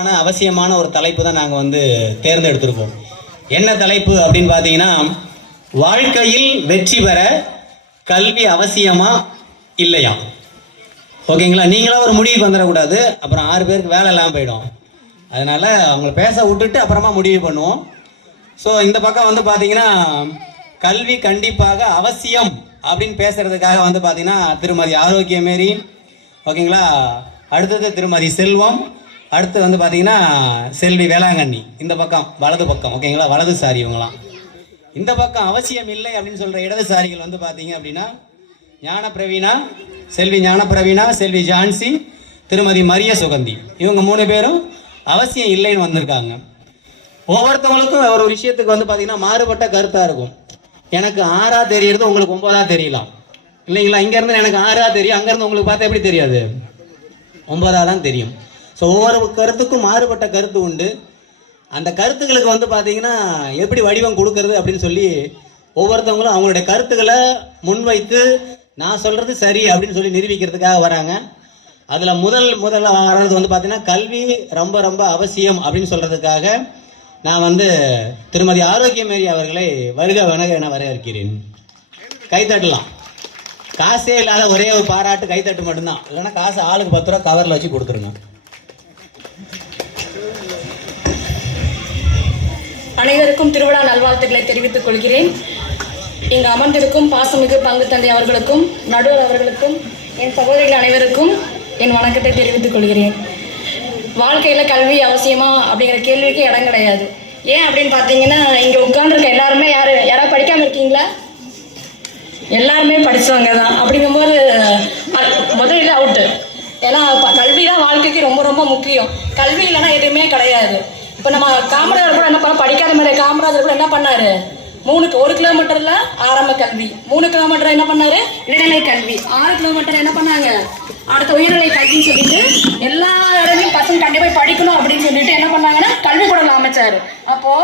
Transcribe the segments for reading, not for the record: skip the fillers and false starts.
ஆனால் அவசியமான ஒரு தலைப்பு தான் நாங்கள் வந்து தேர்ந்தெடுத்திருக்கோம். என்ன தலைப்பு அப்படின்னு பார்த்தீங்கன்னா, வாழ்க்கையில் வெற்றி பெற கல்வி அவசியமா இல்லையா? ஓகேங்களா? நீங்களாம் ஒரு முடிவுக்கு வந்துடக்கூடாது, அப்புறம் 6 பேருக்கு வேலை இல்லாமல் போயிடும். அதனால் அவங்கள பேச விட்டுட்டு அப்புறமா முடிவு பண்ணுவோம். ஸோ இந்த பக்கம் வந்து பார்த்தீங்கன்னா, கல்வி கண்டிப்பாக அவசியம் அப்படின்னு பேசுறதுக்காக வந்து பார்த்தீங்கன்னா திருமதி ஆரோக்கியமேரி, ஓகேங்களா, அடுத்தது திருமதி செல்வம், அடுத்து வந்து பார்த்தீங்கன்னா செல்வி வேளாங்கண்ணி. இந்த பக்கம் வலது பக்கம், ஓகேங்களா, வலதுசாரி இவங்களாம். இந்த பக்கம் அவசியம் இல்லை அப்படின்னு சொல்கிற இடதுசாரிகள் வந்து பார்த்தீங்க அப்படின்னா ஞானப்பிரவீனா, செல்வி ஞானப்பிரவீனா, செல்வி ஜான்சி, திருமதி மரிய சுகந்தி. இவங்க 3 பேரும் அவசியம் இல்லைன்னு வந்திருக்காங்க. ஒவ்வொருத்தவங்களுக்கும் ஒரு விஷயத்துக்கு வந்து பார்த்தீங்கன்னா மாறுபட்ட கருத்தாக இருக்கும். எனக்கு 6ஆ தெரியறது உங்களுக்கு 9ஆ தெரியலாம், இல்லைங்களா? இங்கேருந்து எனக்கு 6ஆ தெரியும், அங்கேருந்து உங்களுக்கு பார்த்தா எப்படி தெரியாது? 9ஆ தான் தெரியும். ஸோ ஒவ்வொரு கருத்துக்கும் மாறுபட்ட கருத்து உண்டு. அந்த கருத்துக்களுக்கு வந்து பார்த்தீங்கன்னா எப்படி வடிவம் கொடுக்கறது அப்படின்னு சொல்லி ஒவ்வொருத்தவங்களும் அவங்களுடைய கருத்துக்களை முன்வைத்து நான் சொல்கிறது சரி அப்படின்னு சொல்லி நிரூபிக்கிறதுக்காக வராங்க. அதில் முதல்ல வர்றது வந்து பார்த்தீங்கன்னா கல்வி ரொம்ப ரொம்ப அவசியம் அப்படின்னு சொல்கிறதுக்காக நான் வந்து திருமதி ஆரோக்கியமேரி அவர்களை வருக வணங்க என வரவேற்கிறேன். கைத்தட்டலாம். காசே இல்லாத ஒரே ஒரு பாராட்டு கைத்தட்டு மட்டும்தான், இல்லைன்னா காசு ஆளுக்கு 10 ரூபா கவரில் வச்சு கொடுத்துருங்க. அனைவருக்கும் திருவிழா நல்வாழ்த்துக்களை தெரிவித்துக் கொள்கிறேன். இங்கு அமர்ந்திருக்கும் பாசமிகு பங்கு தந்தை அவர்களுக்கும், நடுவர் அவர்களுக்கும், என் சகோதரிகள் அனைவருக்கும் என் வணக்கத்தை தெரிவித்துக் கொள்கிறேன். வாழ்க்கையில் கல்வி அவசியமா அப்படிங்கிற கேள்விக்கு இடம் கிடையாது. ஏன் அப்படின்னு பார்த்தீங்கன்னா, இங்கே உட்கார்ந்துருக்க எல்லாருமே யாராவது படிக்காமல் இருக்கீங்களா? எல்லாருமே படித்தவங்க தான். அப்படிங்கும்போது முதல்ல அவுட்டு. ஏன்னா கல்வி தான் வாழ்க்கைக்கு ரொம்ப ரொம்ப முக்கியம். கல்வி இல்லைன்னா எதுவுமே கிடையாது. இப்போ நம்ம காமராஜர் கூட என்ன பண்ண, படிக்காத மாதிரி காமராஜர் கூட என்ன பண்ணாரு, 1 கிலோமீட்டர்ல ஆரம்ப கல்வி, 3 கிலோமீட்டர் என்ன பண்ணாரு இடைநிலை கல்வி, 6 கிலோமீட்டர் என்ன பண்ணாங்க அடுத்த உயர்நிலை கல்வின்னு சொல்லிட்டு எல்லா இடத்துலையும் பசங்க கண்டிப்பா படிக்கணும் அப்படின்னு சொல்லிட்டு என்ன பண்ணாங்கன்னா கல்விக்கூடம் அமைச்சாரு. அப்போ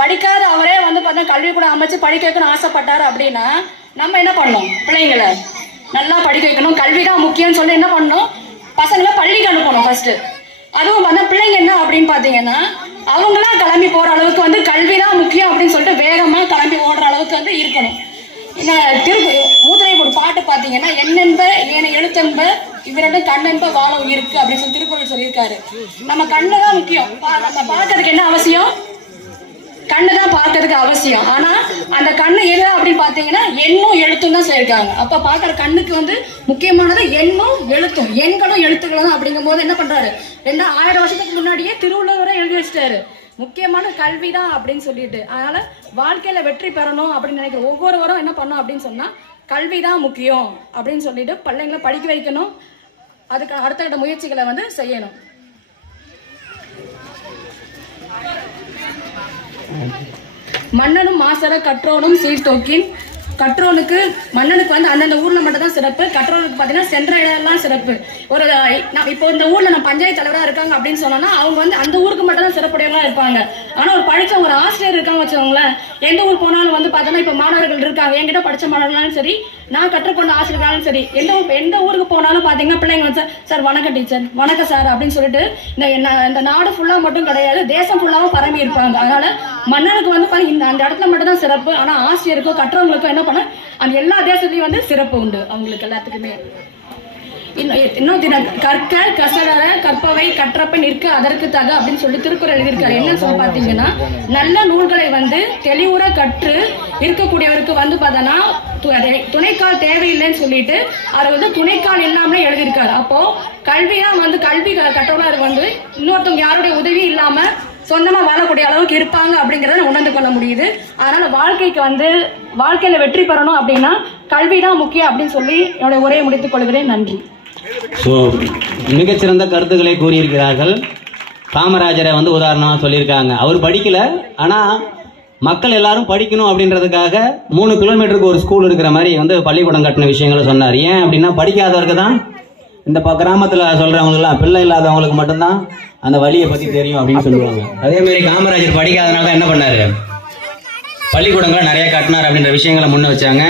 படிக்காத அவரே வந்து பார்த்தா கல்விக்கூடம் அமைச்சு படிக்க வைக்கணும்னு ஆசைப்பட்டாரு. அப்படின்னா நம்ம என்ன பண்ணோம், பிள்ளைங்களை நல்லா படிக்க வைக்கணும், கல்விதான் முக்கியம்னு சொல்லி என்ன பண்ணணும், பசங்களை பள்ளிக்கு அனுப்பணும் ஃபர்ஸ்ட். அதுவும் பார்த்தா பிள்ளைங்க என்ன அப்படின்னு பார்த்தீங்கன்னா அவங்களா கிளம்பி போற அளவுக்கு வந்து கல்விதான் முக்கியம் அப்படின்னு சொல்லிட்டு வேகமா கிளம்பி ஓடுற அளவுக்கு வந்து இருக்கணும். இந்த மூதுரை ஒரு பாட்டு பார்த்தீங்கன்னா, என்னென்ப ஏன எழுத்தென்ப இவரோட கண்ணென்ப வாழ இருக்கு அப்படின்னு சொல்லி திருக்குறள் சொல்லியிருக்காரு. நம்ம கண்ணு தான் முக்கியம். நம்ம பார்க்கறதுக்கு என்ன அவசியம், கண்ணு தான் பார்க்கறதுக்கு அவசியம். ஆனா அந்த கண்ணு எது அப்படின்னு பார்த்தீங்கன்னா எண்ணும் எழுத்தும் தான் சொல்லியிருக்காங்க. அப்ப பார்க்குற கண்ணுக்கு வந்து முக்கியமானது எண்ணும் எழுத்தும், எண்களும் எழுத்துக்களும் தான். அப்படிங்கும் போது என்ன பண்றாரு, 2000 வருஷத்துக்கு முன்னாடியே திருவள்ளுவரை எழுதி வச்சிட்டாரு, முக்கியமான கல்வி தான் அப்படின்னு சொல்லிட்டு. அதனால வாழ்க்கையில வெற்றி பெறணும் அப்படின்னு நினைக்கிற ஒவ்வொருவரும் என்ன பண்ணணும் அப்படின்னு சொன்னா கல்வி தான் முக்கியம் அப்படின்னு சொல்லிட்டு பிள்ளைங்களை படிக்க வைக்கணும். அதுக்கு அடுத்த கட்ட முயற்சிகளை வந்து செய்யணும். மன்னனும் மாசற கற்றோனும் சீர்தோக்கின். கற்றோனுக்கு மன்னனுக்கு வந்து அந்தந்த ஊர்ல மட்டும் தான் சிறப்பு, கற்றோனுக்கு பார்த்தீங்கன்னா சென்ற இடம்லாம் சிறப்பு. ஒரு இப்போ இந்த ஊர்ல நம்ம பஞ்சாயத்து தலைவராக இருக்காங்க அப்படின்னு சொன்னோம்னா அவங்க வந்து அந்த ஊருக்கு மட்டும் தான் சிறப்புடையவங்களா இருப்பாங்க. ஆனா ஒரு படிச்ச ஒரு ஆசிரியர் இருக்காங்க வச்சுக்கோங்களேன், எந்த ஊர் போனாலும் வந்து பார்த்தோன்னா இப்போ மாணவர்கள் இருக்காங்க, என்கிட்ட படிச்ச மாணவர்களாலும் சரி, நான் கற்றுக்கொண்ட ஆசிரியர்களாலும் சரி, எந்த ஊருக்கு போனாலும் பார்த்தீங்கன்னா பிள்ளைங்க வந்து சார் வணக்கம் டீச்சர், வணக்கம் சார் அப்படின்னு சொல்லிட்டு இந்த நாடு ஃபுல்லா மட்டும் கிடையாது, தேசம் ஃபுல்லாவும் பரவி இருப்பாங்க. அதனால மன்னனுக்கு வந்து அந்த இடத்துல மட்டும் தான் சிறப்பு, ஆனா ஆசிரியருக்கும் கற்றவங்களுக்கும் என்ன பண்ண அந்த எல்லா தேசத்துலயும் வந்து சிறப்பு உண்டு அவங்களுக்கு எல்லாத்துக்குமே. இன்னும் கற்க கசடர கற்பவை கற்றப்ப நிற்க அதற்கு தக அப்படின்னு சொல்லி திருக்குறள் எழுதியிருக்காரு. என்ன சொல்லி பார்த்தீங்கன்னா, நல்ல நூல்களை வந்து தெளிவுற கற்று இருக்கக்கூடியவருக்கு வந்து பார்த்தோன்னா துணைக்கால் தேவையில்லைன்னு சொல்லிட்டு அவர் வந்து துணைக்கால் இல்லாமலே எழுதியிருக்காரு. அப்போ கல்வியா வந்து கல்வி கற்றவர்கள் வந்து இன்னொருத்தவங்க யாருடைய உதவி இல்லாம சொந்தமா வாழக்கூடிய அளவுக்கு இருப்பாங்க அப்படிங்கிறத உணர்ந்து கொள்ள முடியுது. அதனால வாழ்க்கைக்கு வந்து வாழ்க்கையில வெற்றி பெறணும் அப்படின்னா கல்விதான் முக்கியம் அப்படின்னு சொல்லி என்னுடைய உரையை முடித்துக் கொள்கிறேன். நன்றி. ஸோ மிகச்சிறந்த கருத்துக்களை கூறியிருக்கிறார்கள். காமராஜரை வந்து உதாரணமாக சொல்லியிருக்காங்க. அவர் படிக்கல, ஆனால் மக்கள் எல்லாரும் படிக்கணும் அப்படின்றதுக்காக 3 கிலோமீட்டருக்கு ஒரு ஸ்கூல் இருக்கிற மாதிரி வந்து பள்ளிக்கூடம் கட்டின விஷயங்களை சொன்னார். ஏன் அப்படின்னா படிக்காதவருக்கு தான், இந்த கிராமத்தில் சொல்கிறவங்களாம் பிள்ளை இல்லாதவங்களுக்கு மட்டும்தான் அந்த வழியை பற்றி தெரியும் அப்படின்னு சொல்லுவாங்க. அதேமாரி காமராஜர் படிக்காதனால என்ன பண்ணார், பள்ளிக்கூடங்களை நிறைய கட்டினார் அப்படின்ற விஷயங்களை முன்ன வச்சாங்க.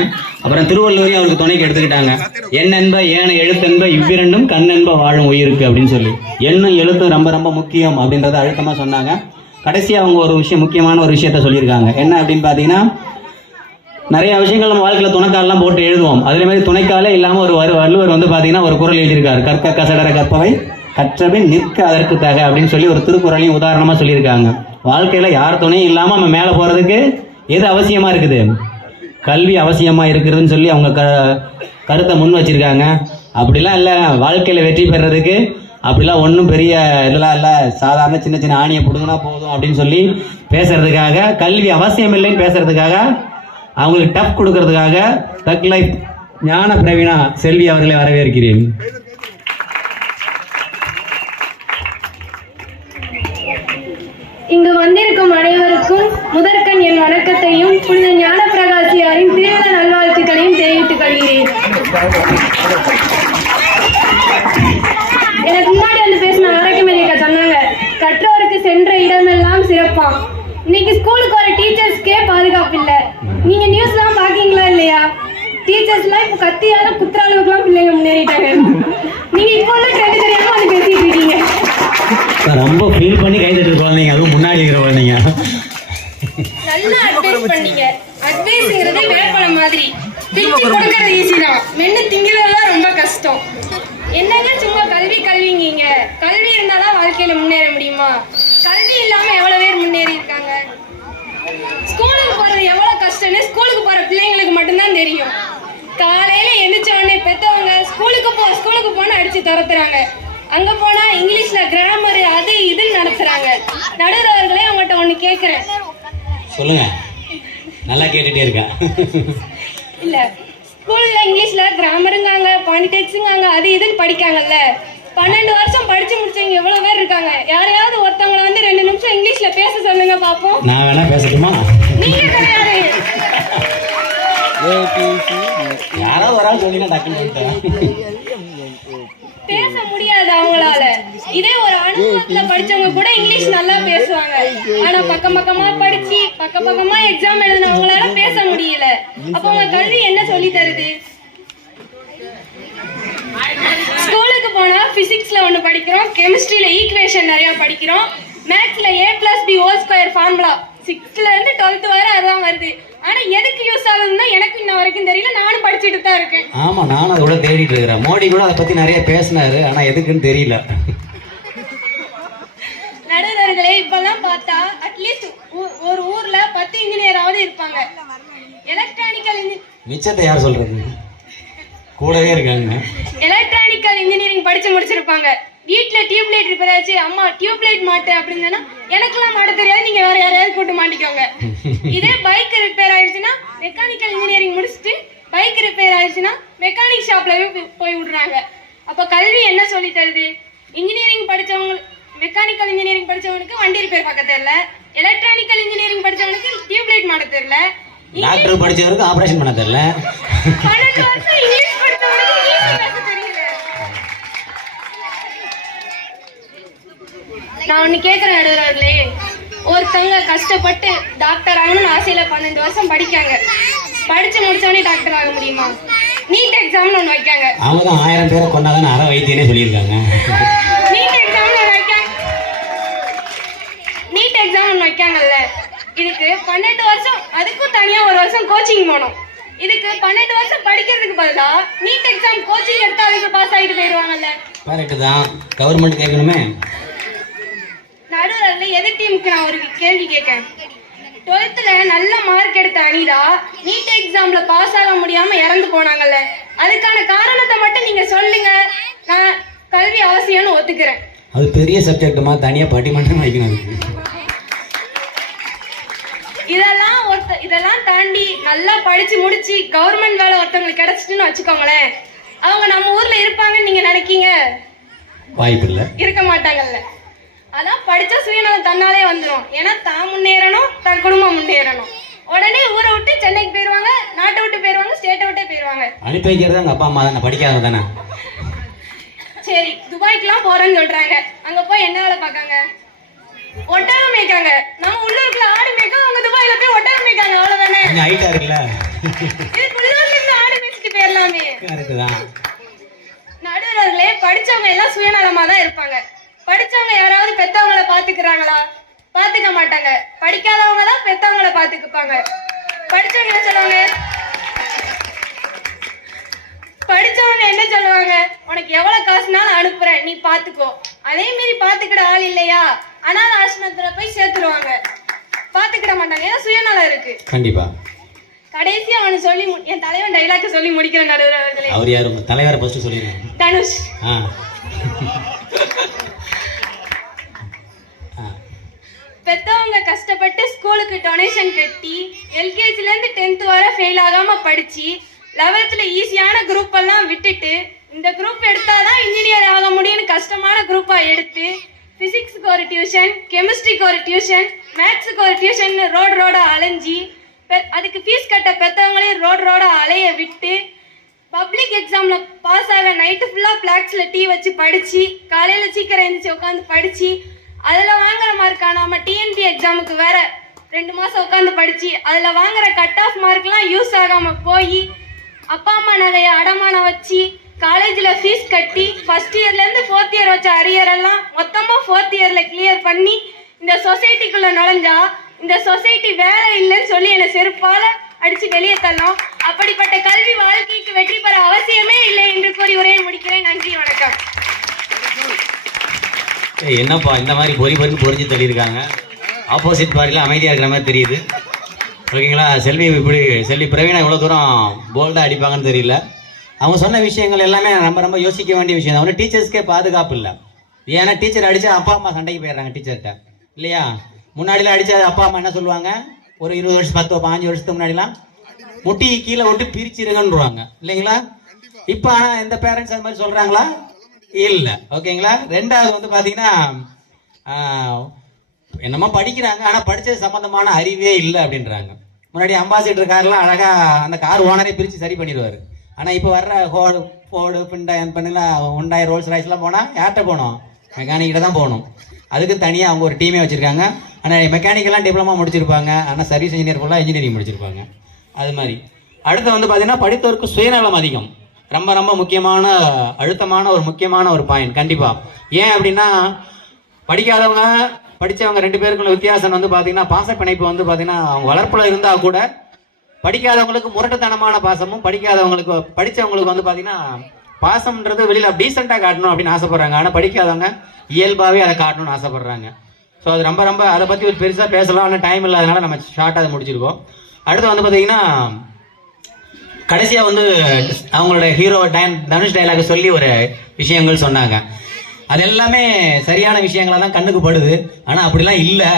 அப்புறம் திருவள்ளுவரையும் அவருக்கு துணைக்கு எடுத்துக்கிட்டாங்க. எண்ணென்ப ஏன எழுத்தென்ப இவ்விரண்டும் கண்ணென்ப வாழும் உயிருக்கு அப்படின்னு சொல்லி எண்ணும் எழுத்தும் ரொம்ப ரொம்ப முக்கியம் அப்படின்றத அழுத்தமாக சொன்னாங்க. கடைசியாக அவங்க ஒரு விஷயம், முக்கியமான ஒரு விஷயத்த சொல்லியிருக்காங்க. என்ன அப்படின்னு பார்த்தீங்கன்னா, நிறைய விஷயங்கள் நம்ம வாழ்க்கையில் துணைக்காலெலாம் போட்டு எழுதுவோம். அதே மாதிரி துணைக்காலே இல்லாமல் ஒரு வள்ளுவர் வந்து பார்த்தீங்கன்னா ஒரு குறள் எழுதியிருக்காரு. கற்க கசடர கற்பவை கற்றபின் நிற்க அதற்கு தக அப்படின்னு சொல்லி ஒரு திருக்குறளையும் உதாரணமாக சொல்லியிருக்காங்க. வாழ்க்கையில் யார் துணையும் இல்லாமல் நம்ம மேலே போகிறதுக்கு எது அவசியமாக இருக்குது? கல்வி அவசியமாக இருக்குதுன்னு சொல்லி அவங்க கருத்தை முன் வச்சிருக்காங்க. அப்படிலாம் இல்லை, வாழ்க்கையில் வெற்றி பெறதுக்கு அப்படிலாம் ஒன்றும் பெரிய இதெல்லாம் இல்லை, சாதாரண சின்ன சின்ன ஆணியை பிடுங்கினா போதும் அப்படின்னு சொல்லி பேசுறதுக்காக, கல்வி அவசியம் இல்லைன்னு பேசுறதுக்காக, அவங்களுக்கு டஃப் கொடுக்கறதுக்காக தக் லைஃப் ஞான பிரவீணா செல்வி அவர்களை வரவேற்கிறேன். இங்கு வந்திருக்கும் அனைவருக்கும் முதற்கண் என் வணக்கத்தையும் புனித ஞான பிரகாசியாரின் திருவிழா நல்வாழ்த்துக்களையும் தெரிவித்துக் கொள்கிறேன். எனக்கு முன்னாடி வந்து பேசின ஆரோக்கியமேலிக்கா சொன்னாங்க, கற்றோருக்கு சென்ற இடமெல்லாம் சிறப்பாம். இன்னைக்கு ஸ்கூலுக்கு வர டீச்சர்ஸ்க்கே பாதுகாப்பு இல்லை. நீங்க நியூஸ்லாம் பாக்கீங்களா இல்லையா? டீச்சர்ஸ்லாம் இப்போ கத்தியால குத்துற அளவுக்குலாம் பிள்ளைங்க முன்னேறிட்டாங்க. நீங்க இப்போ உள்ள ட்ரெண்ட் தெரியாம வந்து பேசிட்டு இருக்கீங்க. ரொம்ப ஃபீல் பண்ணி கை தட்டு குழந்தைங்க, அதுவும் முன்னாடி இருக்கிற குழந்தைங்க. நல்லா அட்வைஸ் பண்ணீங்க. அட்வைஸ்ங்கிறது வேப்பன மாதிரி, பிச்சு கொடுக்கறது ஈஸி தான், மென்னு திங்கிறதெல்லாம் ரொம்ப கஷ்டம். என்னங்க சும்மா கல்வி கல்விங்க? கல்வி இருந்தாதான் வாழ்க்கையில முன்னேற முடியுமா? கல்வி இல்லாம எவ்வளவு பேர் முன்னேறி இருக்காங்க. ஸ்கூலுக்கு போறது எவ்வளவு கஷ்டம்னு ஸ்கூலுக்கு போற பிள்ளைங்களுக்கு மட்டும்தான் தெரியும். காலையில எந்திரிச்ச உடனே பெத்தவங்க ஸ்கூலுக்கு போனா அடிச்சு துரத்துறாங்க. அங்க போனா இங்கிலீஷ்ல கிராமர் அது இதுன்னு நடத்துறாங்க. நடுவர்களே அவங்கள்ட்ட ஒண்ணு கேக்குறேன். சொல்லுங்க, நல்லா கேட்டுட்டே இருக்கா? இல்ல, ஸ்கூல்ல இங்கிலீஷ்ல கிராமருங்காங்க, பாலிடெக்ஸுங்காங்க, அது இதுன்னு படிக்காங்கல்ல. 12 வருஷம் படிச்சு முடிச்சவங்க எவ்வளவு பேர் இருக்காங்க. யாரையாவது ஒருத்தவங்களை வந்து 2 நிமிஷம் இங்கிலீஷ்ல பேச சொல்லுங்க பாப்போம். நான் வேணா பேசட்டுமா? நீங்க கிடையாது, யாராவது ஒரு ஆள் சொல்லினா டக்குன்னு பேச முடியாது அவங்களால. இதே ஒரு அனுபவத்துல படிச்சவங்க கூட இங்கிலீஷ் நல்லா பேசுவாங்க. ஆனா பக்கம் பக்கமா படிச்சு பக்கமா எக்ஸாம் எழுதினவங்களால பேச முடியல. அப்ப உங்க கல்வி என்ன சொல்லி தருது? ஸ்கூலுக்கு போனா பிசிக்ஸ்ல ஒண்ணு படிக்கிறோம், கெமிஸ்ட்ரியில ஈக்குவேஷன் நிறைய படிக்கிறோம், மேத்ஸ்ல a+b² ஃபார்முலா 6th இருந்து 12th வரை அதான் வருது. ஆனா எதுக்கு யூஸ் ஆகுதுன்னா எனக்கு இன்ன வரைக்கும் தெரியல. நானும் படிச்சுட்டு தான் இருக்கேன். ஆமா, நானும் அதோட தேடிட்டு இருக்கிறேன். மோடி கூட அதை பத்தி நிறைய பேசினாரு, ஆனா எதுக்குன்னு தெரியல. நடுவர்களே, இப்பெல்லாம் பார்த்தா அட்லீஸ்ட் ஒரு ஊர்ல 10 இன்ஜினியராவது இருப்பாங்க. எலக்ட்ரானிக்கல் மிச்சத்தை யார் சொல்றது? கூடவே இருக்காங்க. எலக்ட்ரானிக்கல் இன்ஜினியரிங் படிச்சு முடிச்சிருப்பாங்க. வீட்டுல டியூப் லைட் ரிப்பேர் ஆச்சு, அம்மா டியூப் லைட் மாட்டு அப்படின்னு சொன்னா எனக்கெல்லாம் மாட்ட தெரியாது, நீங்க வேற யாரையாவது கூட்டு மாட்டிக்கோங்க. இதே பைக் ரிப்பேர் ஆயிடுச்சுன்னா மெக்கானிக்கல் இன்ஜினியரிங் முடிச்சுட்டு பைக் ரிப்பேர் ஆயிடுச்சுன்னா மெக்கானிக் ஷாப்ல போய் விடுறாங்க. அப்ப கல்வி என்ன சொல்லி தருது? இன்ஜினியரிங் படிச்சவங்க, மெக்கானிக்கல் இன்ஜினியரிங் படிச்சவனுக்கு வண்டி ரிப்பேர் பார்க்க தெரியல, எலக்ட்ரானிக்கல் இன்ஜினியரிங் படிச்சவனுக்கு டியூப் லைட் மாட்ட தெரியல, டாக்டர் படிச்சவருக்கு ஆபரேஷன் பண்ண தெரியல, 12 வருஷம் இங்கிலீஷ் படிச்சவனுக்கு இங்கிலீஷ் பேச தெரியல. நான் ஒண்ணு கேக்குறேன் நடுவர்களே, ஒருத்தவங்க கஷ்டப்பட்டு டாக்டர் ஆகணும்னு ஆசையில 12 வருஷம் படிக்காங்க. படிச்சு முடிச்சவனே டாக்டர் ஆக முடியுமா? நீட் எக்ஸாம்னு ஒண்ணு வைக்காங்க. அவங்க தான் 1000 பேரை கொண்டாதான் அரை வைத்தியனே சொல்லியிருக்காங்க. நீட் எக்ஸாம் ஒண்ணு வைக்காங்கல்ல, இதுக்கு 12 வருஷம், அதுக்கும் தனியா ஒரு வருஷம் கோச்சிங் போகணும். இதுக்கு 12 வருஷம் படிக்கிறதுக்கு பதிலா நீட் எக்ஸாம் கோச்சிங் எடுத்து அதுக்கு பாஸ் ஆகிட்டு போயிடுவாங்கல்ல. கரெக்ட் தான், கவர்மெண்ட் கேட்கணுமே. நடுவர்கள எது டீமுக்கு நான் ஒரு கேள்வி கேட்கேன். 12th நல்ல மார்க் எடுத்த அனிதா நீட் எக்ஸாம்ல பாஸ் ஆக முடியாம இறந்து போனாங்கல்ல, அதுக்கான காரணத்தை மட்டும் நீங்க சொல்லுங்க. நான் கல்வி அவசியம்னு ஒத்துக்கிறேன். அது பெரிய சப்ஜெக்ட்மா, தனியா பட்டிமன்றம் வைக்கணும். இதெல்லாம் தாண்டி நல்லா படிச்சு முடிச்சு கவர்மெண்ட் வேலை ஒருத்தவங்களுக்கு கிடைச்சிட்டுன்னு வச்சுக்கோங்களேன், அவங்க நம்ம ஊர்ல இருப்பாங்கன்னு நீங்க நினைக்கீங்க? வாய்ப்பு இல்ல, இருக்க மாட்டாங்கல்ல. அதான் படிச்சா சுயநலம் தன்னாலே வந்துடும். ஏன்னா தான் முன்னேறணும், தன் குடும்பம் முன்னேறணும். உடனே ஊரை விட்டு சென்னைக்கு போயிருவாங்க, நாட்டை விட்டு போயிருவாங்க, ஸ்டேட்டை விட்டே போயிருவாங்க. அனுப்பி வைக்கிறது அங்க அப்பா அம்மா தானே, படிக்காத தானே. சரி, துபாய்க்குலாம் போறேன்னு சொல்றாங்க, அங்க போய் என்ன வேலை பார்க்காங்க? ஒட்டகம் மேய்க்காங்க. நம்ம உள்ளூர்ல ஆடு மேய்க்க, அவங்க துபாயில போய் ஒட்டகம் மேய்க்காங்க, அவ்வளவுதானே. ஹைட்டா இருக்குல்ல, இது குளிர்ல இருக்கலாமே. கரெக்ட் தான். நடுவர்களே, படிச்சவங்க எல்லாம் சுயநலமா தான் இருப்பாங்க. படிச்சவங்க யாராவது பெத்தவங்களை பாத்துக்கிறாங்களா? பாத்துக்க மாட்டாங்க. படிக்காதவங்க தான் பெத்தவங்களை பாத்துக்குப்பாங்க. படிச்சவங்க என்ன சொல்லுவாங்க? படிச்சவங்க என்ன சொல்லுவாங்க? உனக்கு எவ்வளவு காசுனாலும் அனுப்புறேன், நீ பாத்துக்கோ. அதே மீறி பாத்துக்கிட ஆள் இல்லையா, அனாதை ஆசிரமத்துல போய் சேர்த்துருவாங்க. பாத்துக்கிட மாட்டாங்க, ஏன்னா சுயநலம் இருக்கு. கண்டிப்பா. கடைசியா அவனு சொல்லி என் தலைவன் டைலாக் சொல்லி முடிக்கிற நடுவர் அவர்களே. அவர் யாரு? தலைவரை ஃபர்ஸ்ட் சொல்லிடுங்க. தனுஷ். பெத்தவங்க கஷ்டப்பட்டு ஸ்கூலுக்கு டொனேஷன் கட்டி எல்கேஜில இருந்து 10th வரை ஃபெயில் ஆகாம படிச்சு 11th ஈஸியான குரூப் எல்லாம் விட்டுட்டு இந்த குரூப் எடுத்தாதான் இன்ஜினியர் ஆக முடியும்னு கஷ்டமான குரூப்பா எடுத்து பிசிக்ஸுக்கு ஒரு டியூஷன், கெமிஸ்ட்ரிக்கு ஒரு டியூஷன், மேத்ஸுக்கு ஒரு டியூஷன் ரோடா அலைஞ்சி அதுக்கு ஃபீஸ் கட்ட பெத்தவங்களையும் ரோடா அலைய விட்டு பப்ளிக் எக்ஸாம்ல பாஸ் ஆக நைட்டு ஃபுல்லா பிளாக்ஸ்ல டீ வச்சு படிச்சு காலையில சீக்கிரம் எழுந்திரிச்சு உட்காந்து படிச்சு அதுல வாங்குற மார்க்கா நம்ம டிஎன்பி எக்ஸாமுக்கு வேற 2 மாசம் உட்காந்து படிச்சு அதுல வாங்குற கட் ஆஃப் மார்க்லாம் யூஸ் ஆகாம போய் அப்பா அம்மா நகைய அடமானம் வச்சு காலேஜ்ல ஃபீஸ் கட்டி ஃபர்ஸ்ட் இயர்ல இருந்து 4th இயர் வச்ச அரியர் எல்லாம் மொத்தமா 4th இயர்ல கிளியர் பண்ணி இந்த சொசைட்டிக்குள்ள நுழைஞ்சா இந்த சொசைட்டி வேலை இல்லைன்னு சொல்லி என்னை செருப்பால அடிச்சு வெளியே தள்ளும். அப்படிப்பட்ட கல்வி வாழ்க்கைக்கு வெற்றி பெற அவசியமே இல்லை என்று கூறி உரையை முடிக்கிறேன். நன்றி, வணக்கம். என்னப்பா இந்த மாதிரி பொறிஞ்சு தள்ளியிருக்காங்க. ஆப்போசிட் பார்ட்டியில் அமைதியாக இருக்கிற மாதிரி தெரியுது. ஓகேங்களா? செல்வி பிரவீனா இவ்வளோ தூரம் போல்டாக அடிப்பாங்கன்னு தெரியல. அவங்க சொன்ன விஷயங்கள் எல்லாமே ரொம்ப யோசிக்க வேண்டிய விஷயம் தான். ஒன்றும் டீச்சர்ஸ்க்கே பாதுகாப்பு இல்லை. ஏன்னா டீச்சர் அடித்தா அப்பா அம்மா சண்டைக்கு போயிடுறாங்க டீச்சர்கிட்ட, இல்லையா? முன்னாடிலாம் அடித்தா அப்பா அம்மா என்ன சொல்லுவாங்க? ஒரு 20 வருஷம் 10-15 வருஷத்துக்கு முன்னாடிலாம் முட்டி கீழே விட்டு பிரிச்சிருங்கன்னுவாங்க, இல்லைங்களா? இப்போ ஆனால் எந்த பேரண்ட்ஸ் அது மாதிரி சொல்கிறாங்களா? இல்லை. ஓகேங்களா? ரெண்டாவது வந்து பார்த்தீங்கன்னா என்னமோ படிக்கிறாங்க, ஆனால் படித்தது சம்மந்தமான அறிவே இல்லை அப்படின்றாங்க. முன்னாடி அம்பாசிடர் கார்லாம் அழகாக அந்த கார் ஓனரே பிரித்து சரி பண்ணிடுவார். ஆனால் இப்போ வர்ற ஃபோர்டு ஹுண்டாய் ரோல்ஸ் ராய்ஸ்லாம் போனால் யார்கிட்ட போகணும்? மெக்கானிக்கிட்ட தான் போகணும். அதுக்கு தனியாக அவங்க ஒரு டீமே வச்சுருக்காங்க. ஆனால் மெக்கானிக்கெல்லாம் டிப்ளமா முடிச்சிருப்பாங்க, ஆனால் சர்வீஸ் இன்ஜினியர் ஃபுல்லாக இன்ஜினியரிங் முடிச்சிருப்பாங்க. அது மாதிரி அடுத்து வந்து பார்த்தீங்கன்னா படித்தவருக்கு சுயநலம் அதிகம். ரொம்ப முக்கியமான அழுத்தமான ஒரு முக்கியமான ஒரு பாயிண்ட். கண்டிப்பாக. ஏன் அப்படின்னா படிக்காதவங்க படித்தவங்க 2 பேருக்குள்ள வித்தியாசம் வந்து பார்த்தீங்கன்னா பாசப்பிணைப்பு வந்து பார்த்தீங்கன்னா அவங்க வளர்ப்பில் இருந்தால் கூட படிக்காதவங்களுக்கு முரட்டுத்தனமான பாசமும் படித்தவங்களுக்கு வந்து பார்த்தீங்கன்னா பாசம்ன்றது வெளியில் டீசெண்டாக காட்டணும் அப்படின்னு ஆசைப்படுறாங்க. ஆனால் படிக்காதவங்க இயல்பாகவே அதை காட்டணும்னு ஆசைப்படுறாங்க. ஸோ அது ரொம்ப அதை பற்றி ஒரு பெருசாக பேசலாம், ஆனால் டைம் இல்லாதனால நம்ம ஷார்ட்டாக அதை முடிச்சிருக்கோம். அடுத்து வந்து பார்த்தீங்கன்னா கடைசியாக வந்து அவங்களோட ஹீரோ தனுஷ் டைலாக சொல்லி ஒரு விஷயங்கள் சொன்னாங்க. அது எல்லாமே சரியான விஷயங்களாக தான் கண்ணுக்கு படுது. ஆனால் அப்படிலாம் இல்லை.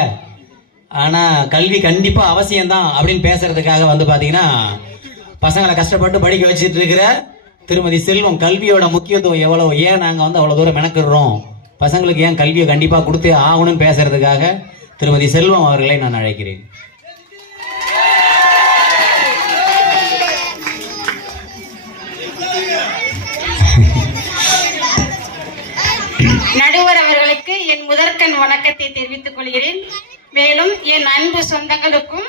ஆனால் கல்வி கண்டிப்பாக அவசியம்தான் அப்படின்னு பேசுறதுக்காக வந்து பார்த்தீங்கன்னா பசங்களை கஷ்டப்பட்டு படிக்க வச்சுட்டு இருக்கிற திருமதி செல்வம் கல்வியோட முக்கியத்துவம் எவ்வளோ, ஏன் நாங்கள் வந்து அவ்வளோ தூரம் மெனக்கிடுறோம், பசங்களுக்கு ஏன் கல்வியை கண்டிப்பாக கொடுத்தே ஆகணும்னு பேசுறதுக்காக திருமதி செல்வம் அவர்களை நான் அழைக்கிறேன். நடுவர் அவர்களுக்கு என் முதற்கண் வணக்கத்தை தெரிவித்துக் கொள்கிறேன். மேலும் என் அன்பு சொந்தங்களுக்கும்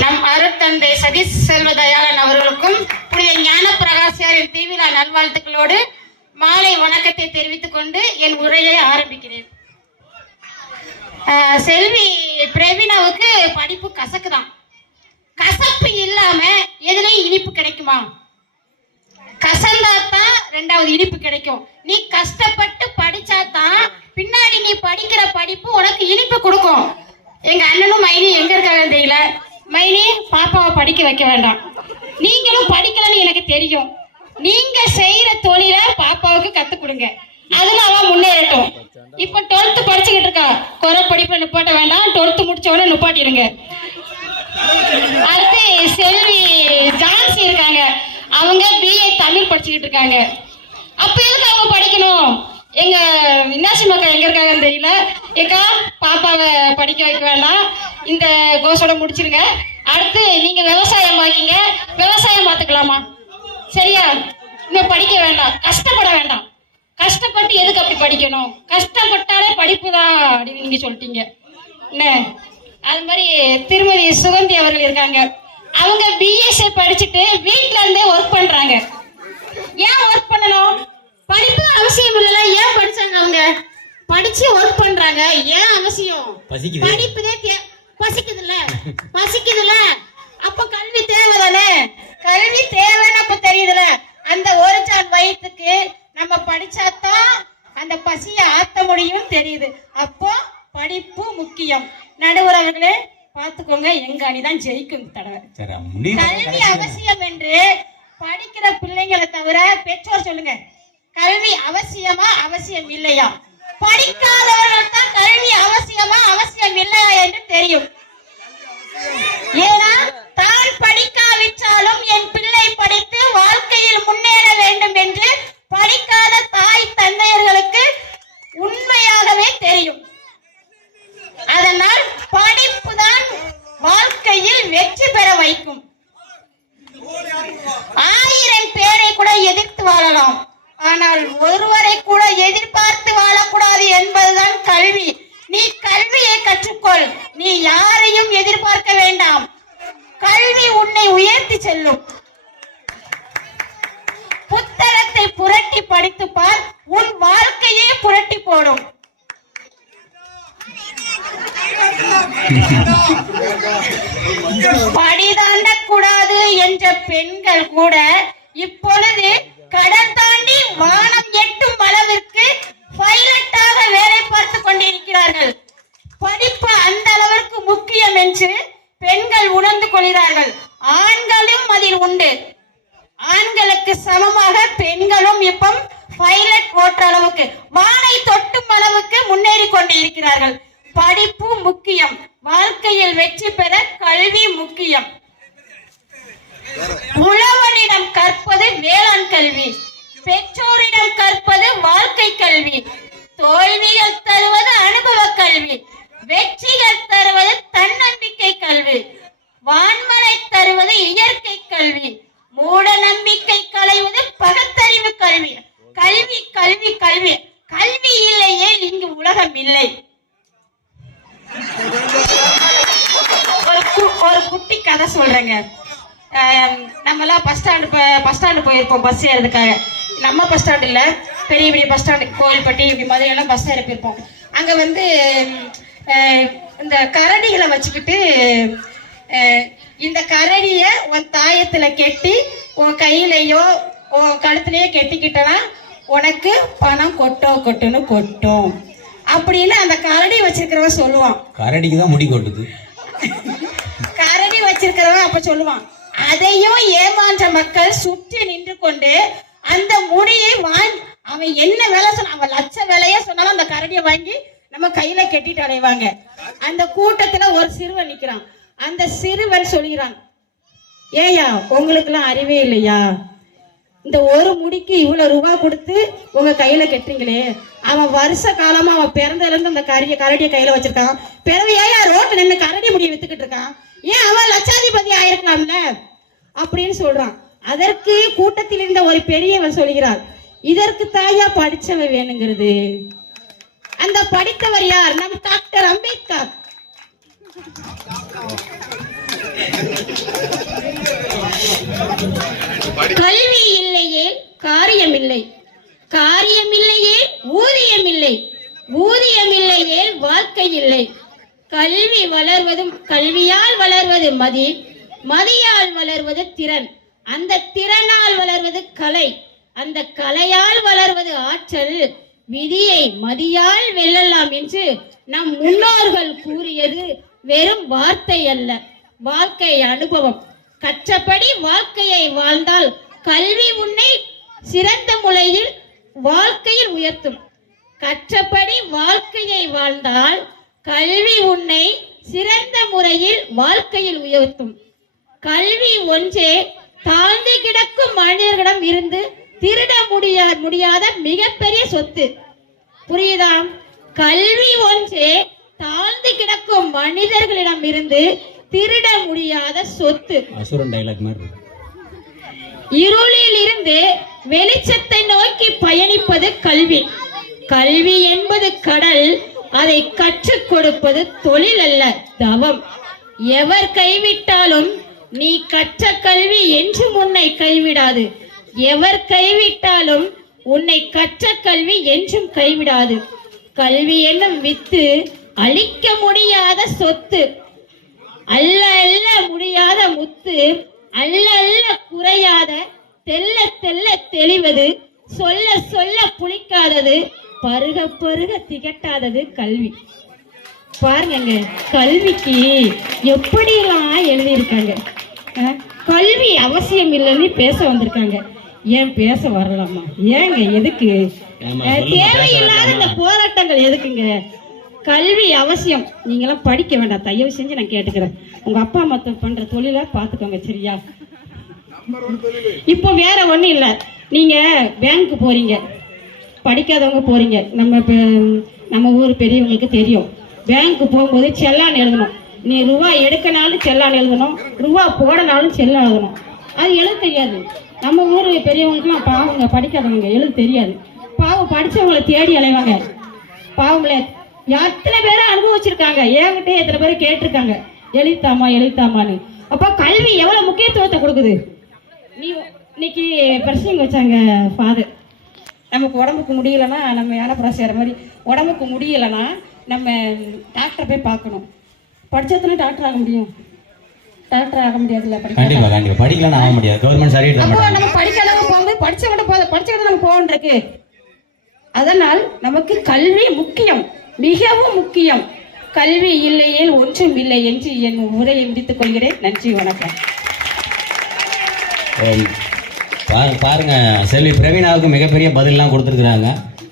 நம் அருட்தந்தை சதீஷ் செல்வதயாளன் அவர்களுக்கும் புனித ஞான பிரகாசியாரின் தீவிர நல்வாழ்த்துக்களோடு மாலை வணக்கத்தை தெரிவித்துக் கொண்டு என் உரையை ஆரம்பிக்கிறேன். செல்வி பிரவீனாவுக்கு படிப்பு கசக்குதான். கசப்பு இல்லாம எதுலையும் இனிப்பு கிடைக்குமா? கசந்தாத்தான் 2வது இனிப்பு கிடைக்கும். நீ கஷ்டப்பட்டு படிச்சாதான் பின்னாடி நீ படிக்கிற படிப்பு உனக்கு இனிப்பு கொடுக்கும். எங்க அண்ணனும் மைனி எங்க இருக்காங்க தெரியல. மைனி, பாப்பாவை படிக்க வைக்க வேண்டாம். நீங்களும் படிக்கலன்னு எனக்கு தெரியும். நீங்க செய்யற தொழில பாப்பாவுக்கு கத்து கொடுங்க. அதுல அவன் முன்னேறட்டும். இப்ப 12th படிச்சுக்கிட்டு இருக்கா. குறை படிப்புல நிப்பாட்ட வேண்டாம். 12th முடிச்ச உடனே நிப்பாட்டிடுங்க. அடுத்து செல்வி ஜான்சி இருக்காங்க. அவங்க BA தமிழ் படிச்சுக்கிட்டு இருக்காங்க. அப்ப எதுக்கு அவங்க படிக்கணும்? எங்க விநாசி மக்கள் எங்க இருக்காங்கன்னு தெரியல. ஏக்கா, பாப்பாவை படிக்க வைக்க வேண்டாம், இந்த கோர்ஸோட முடிச்சிருங்க. அடுத்து நீங்க விவசாயம் பாக்கீங்க, விவசாயம் பார்த்துக்கலாமா? சரியா? இன்னும் படிக்க வேண்டாம், கஷ்டப்பட வேண்டாம். கஷ்டப்பட்டு எதுக்கு அப்படி படிக்கணும்? கஷ்டப்பட்டாலே படிப்பு தான் அப்படின்னு நீங்க சொல்லிட்டீங்க. என்ன அது மாதிரி திருமதி சுகந்தி அவர்கள் இருக்காங்க. அவங்க பிஎஸ்சி படிச்சுட்டு வீட்ல இருந்தே ஒர்க் பண்றாங்க. ஏன் ஒர்க் பண்ணணும்? படிப்பு அவசியம் இல்லைல்ல, ஏன் படிச்சாங்க? அவங்க படிச்சு ஒர்க் பண்றாங்க, ஏன் அவசியம்? படிப்புதே பசிக்குதுல்ல, அப்ப கல்வி தேவைதானே? கல்வி தேவைன்னு அப்ப தெரியுதுல. அந்த ஒரு சான் வயிற்றுக்கு நம்ம படிச்சாதான் அந்த பசியை ஆத்த முடியும் தெரியுது. அப்போ படிப்பு முக்கியம். நடுவர் அவர்களே பார்த்துக்கோங்க, எங்க அணிதான் ஜெயிக்கும் தடவை. கல்வி அவசியம் என்று படிக்கிற பிள்ளைங்களை தவிர பெற்றோர் சொல்லுங்க, கல்வி அவசியமா அவசியம் இல்லையா? படிக்காதவர்கள் தான் கல்வி அவசியமா அவசியம் இல்லையா என்று தெரியும். ஏன்னா தான் படிக்காவிட்டாலும் என் பிள்ளை படித்து வாழ்க்கையில் முன்னேற வேண்டும் என்று படிக்காத தாய் தந்தையர்களுக்கு உண்மையாகவே தெரியும். அதனால் படிப்பு தான் வாழ்க்கையில் வெற்றி பெற வைக்கும். 1000 பேரை கூட எதிர்த்து வாழலாம், ஆனால் ஒருவரை கூட எதிர்பார்த்து வாழக்கூடாது என்பதுதான் கல்வி. நீ கல்வியை கற்றுக்கொள், நீ யாரையும் எதிர்பார்க்க வேண்டாம். கல்வி உன்னை உயர்த்தி செல்லும். புத்தகத்தை புரட்டி படித்து பார், உன் வாழ்க்கையே புரட்டி போடும். படிதாண்ட கூடாது என்ற பெண்கள் கூட இப்பொழுது கடல் தாண்டி வானம் எட்டும் அளவிற்கு பைலட்டாக வேலை பார்த்து கொண்டிருக்கிறார்கள். படிப்பு அந்த அளவிற்கு முக்கியம் என்று பெண்கள் உணர்ந்து கொள்கிறார்கள். ஆண்களும் அதில் உண்டு. ஆண்களுக்கு சமமாக பெண்களும் இப்ப பைலட் ஓட்டுற அளவுக்கு, வானை தொட்டும் அளவுக்கு முன்னேறி கொண்டிருக்கிறார்கள். படிப்பு முக்கியம். வாழ்க்கையில் வெற்றி பெற கல்வி முக்கியம். உழவனிடம் கற்பது வேளாண் கல்வி, பெற்றோரிடம் கற்பது வாழ்க்கை கல்வி. தோல்விகள் தருவது அனுபவ கல்வி, வெற்றிகள் தருவது தன்னம்பிக்கை கல்வி. வான்மனை தருவது இயற்கை கல்வி, மூட நம்பிக்கை களைவது பகுத்தறிவு கல்வி. கல்வி கல்வி கல்வி, கல்வி இல்லையே இங்கு உலகம் இல்லை. ஒரு குட்டி கதை சொல்றேங்க. நம்ம எல்லாம் பஸ் ஸ்டாண்டு போயிருப்போம் பஸ் ஏறதுக்காக. நம்ம பஸ் ஸ்டாண்ட் இல்ல, பெரிய பெரிய பஸ் ஸ்டாண்டு, கோயில்பட்டி இப்படி மாதிரி எல்லாம் பஸ் ஏறி போயிருப்போம். அங்க வந்து இந்த கரடிகளை வச்சுக்கிட்டு, இந்த கரடிய உன் தாயத்துல கெட்டி உன் கையிலையோ உன் கழுத்துலயோ கெட்டிக்கிட்டனா உனக்கு பணம் கொட்டுன்னு கொட்டும் அப்படின்னு அந்த கரடி வச்சிருக்கிறவன் சொல்லுவான். கரடிக்கு தான் முடி கொட்டுது. கரடி வச்சிருக்கிறவன் அப்ப சொல்லுவான். அதையும் ஏமாற்ற மக்கள் சுற்றி நின்று கொண்டு அந்த முடியை வாங்கி, அவன் என்ன வேலை சொன்ன, அவன் லட்ச வேலையே சொன்னாலும் அந்த கரடியை வாங்கி நம்ம கையில கெட்டிட்டு அடைவாங்க. அந்த கூட்டத்துல ஒரு சிறுவன் நிக்கிறான். அந்த சிறுவன் சொல்கிறான், ஏயா உங்களுக்கு எல்லாம் அறிவே இல்லையா? இந்த ஒரு முடிக்கு இவ்வளவு ரூபாய் கொடுத்து உங்க கையில கெட்டுறீங்களே. அவன் வருஷ காலமா அவன் பிறந்ததுல இருந்து அந்த கரடியை கையில வச்சிருக்கான். பிறகு ஏயா ரோட்ல நின்று கரடி முடியை வித்துக்கிட்டு இருக்கான்? ஏன் அவன் லட்சாதிபதி ஆயிருக்கலாம்ல அப்படின்னு சொல்றான். அதற்கு கூட்டத்தில் இருந்த ஒரு பெரியவர் சொல்கிறார், இதற்கு தாயா படிச்சவன் வேணுங்கிறது. அந்த படித்தவர் யார்? நம் டாக்டர் அம்பேத்கர். கல்வி இல்லையே காரியம் இல்லை, காரியம் இல்லையே ஊதியம் இல்லை, ஊதியம் இல்லையே வாழ்க்கை இல்லை. கல்வி வளர்வதும், கல்வியால் வளர்வது மதி, மதியால் வளர்வது திறன், அந்த திறனால் வளர்வது கலை, அந்த கலையால் வளர்வது ஆற்றல். விதியை மதியால் வெல்லலாம் என்று நம் முன்னோர்கள் கூறியது வெறும் வார்த்தை அல்ல, வாழ்க்கை அனுபவம். கற்றபடி வாழ்க்கையை வாழ்ந்தால் கல்வி உன்னை சிறந்த முறையில் வாழ்க்கையில் உயர்த்தும். கற்றபடி வாழ்க்கையை வாழ்ந்தால் கல்வி உன்னை சிறந்த முறையில் வாழ்க்கையில் உயர்த்தும். கல்வி ஒன்றே தாழ்ந்து கிடக்கும் மனிதர்களிடம் இருந்து திருட முடியாத மிகப்பெரிய சொத்து. புரியுதா? கல்வி ஒன்றே தாழ்ந்து கிடக்கும் மனிதர்களிடம் இருந்து திருட முடியாத சொத்து. இருளில் இருந்து வெளிச்சத்தை நோக்கி பயணிப்பது கல்வி. கல்வி என்பது கடல், அதை கற்றுக் கொடுப்பது தொழில் அல்ல, தவம். எவர் கைவிட்டாலும் நீ கற்ற கல்வி என்றும் உன்னை கைவிடாது. எவர் கைவிட்டாலும் உன்னை கற்ற கல்வி என்றும் கைவிடாது. கல்வி என்னும் வித்து அழிக்க முடியாத சொத்து, அல்ல அல்ல முடியாத முத்து, அல்ல அல்ல குறையாத, தெல்ல தெல்ல தெளிவது, சொல்ல சொல்ல புளிக்காதது, பருக பருக திகட்டாதது கல்வி. பாருங்க, கல்விக்கு எப்படிலாம் எழுதியிருக்காங்க. கல்வி அவசியம் இல்லைன்னு பேச வந்திருக்காங்க. ஏன் பேச வரலாமா? ஏங்க எதுக்கு தேவையில்லாத இந்த போராட்டங்கள் எதுக்குங்க? கல்வி அவசியம். நீங்களாம் படிக்க வேண்டாம், தயவு செஞ்சு நான் கேட்டுக்கிறேன். உங்க அப்பா அம்மா பண்ற தொழிலை பார்த்துக்கோங்க, சரியா? இப்போ வேற ஒண்ணும் இல்லை. நீங்க பேங்க்கு போறீங்க, படிக்காதவங்க போறீங்க. நம்ம ஊர் பெரியவங்களுக்கு தெரியும். பேங்க்கு போகும்போது செல்லான் எழுதணும். நீ ரூபா எடுக்கனாலும் செல்லான் எழுதணும், ரூபா போடனாலும் செல்லான் எழுதணும். அது எழுத தெரியாது. நம்ம ஊர் பெரியவங்களுக்குலாம் பாவங்க, படிக்காதவங்க எழுத தெரியாது. பாவம் படிச்சவங்களை தேடி அலைவாங்க. பாவங்களே எத்தனை பேரும் அனுபவிச்சிருக்காங்க. என்கிட்ட எத்தனை பேர் கேட்டிருக்காங்க, எழுத்தாமா எழுத்தாமான்னு. அப்போ கல்வி எவ்வளவு முக்கியத்துவத்தை கொடுக்குது. நீ இன்னைக்கு பிரச்சனை வச்சாங்க ஃபாதர். நமக்கு உடம்புக்கு முடியலன்னா, நம்ம யானை செய்கிற மாதிரி உடம்புக்கு முடியலைன்னா நம்ம டாக்டரை போய் பார்க்கணும். படிச்சதுன்னா டாக்டர் ஆக முடியும்? டாக்டர் ஆக முடியாதுல்ல. கண்டிப்பா கண்டிப்பா படிக்கலாம் ஆக முடியாது. கவர்மெண்ட் சர்வீஸ் அப்போ நம்ம படிக்காதவங்க போகும்போது படிச்சவங்க நம்ம போக இருக்கு. அதனால் நமக்கு கல்வி முக்கியம், மிகவும் முக்கியம். கல்வி இல்லையேல் ஒன்றும் இல்லை என்று என் உரையை முடித்துக் கொள்கிறேன். நன்றி, வணக்கம். பாருங்க, செல்வி பிரவீனாவுக்கு மிகப்பெரிய பதிலெலாம் கொடுத்துருக்குறாங்க.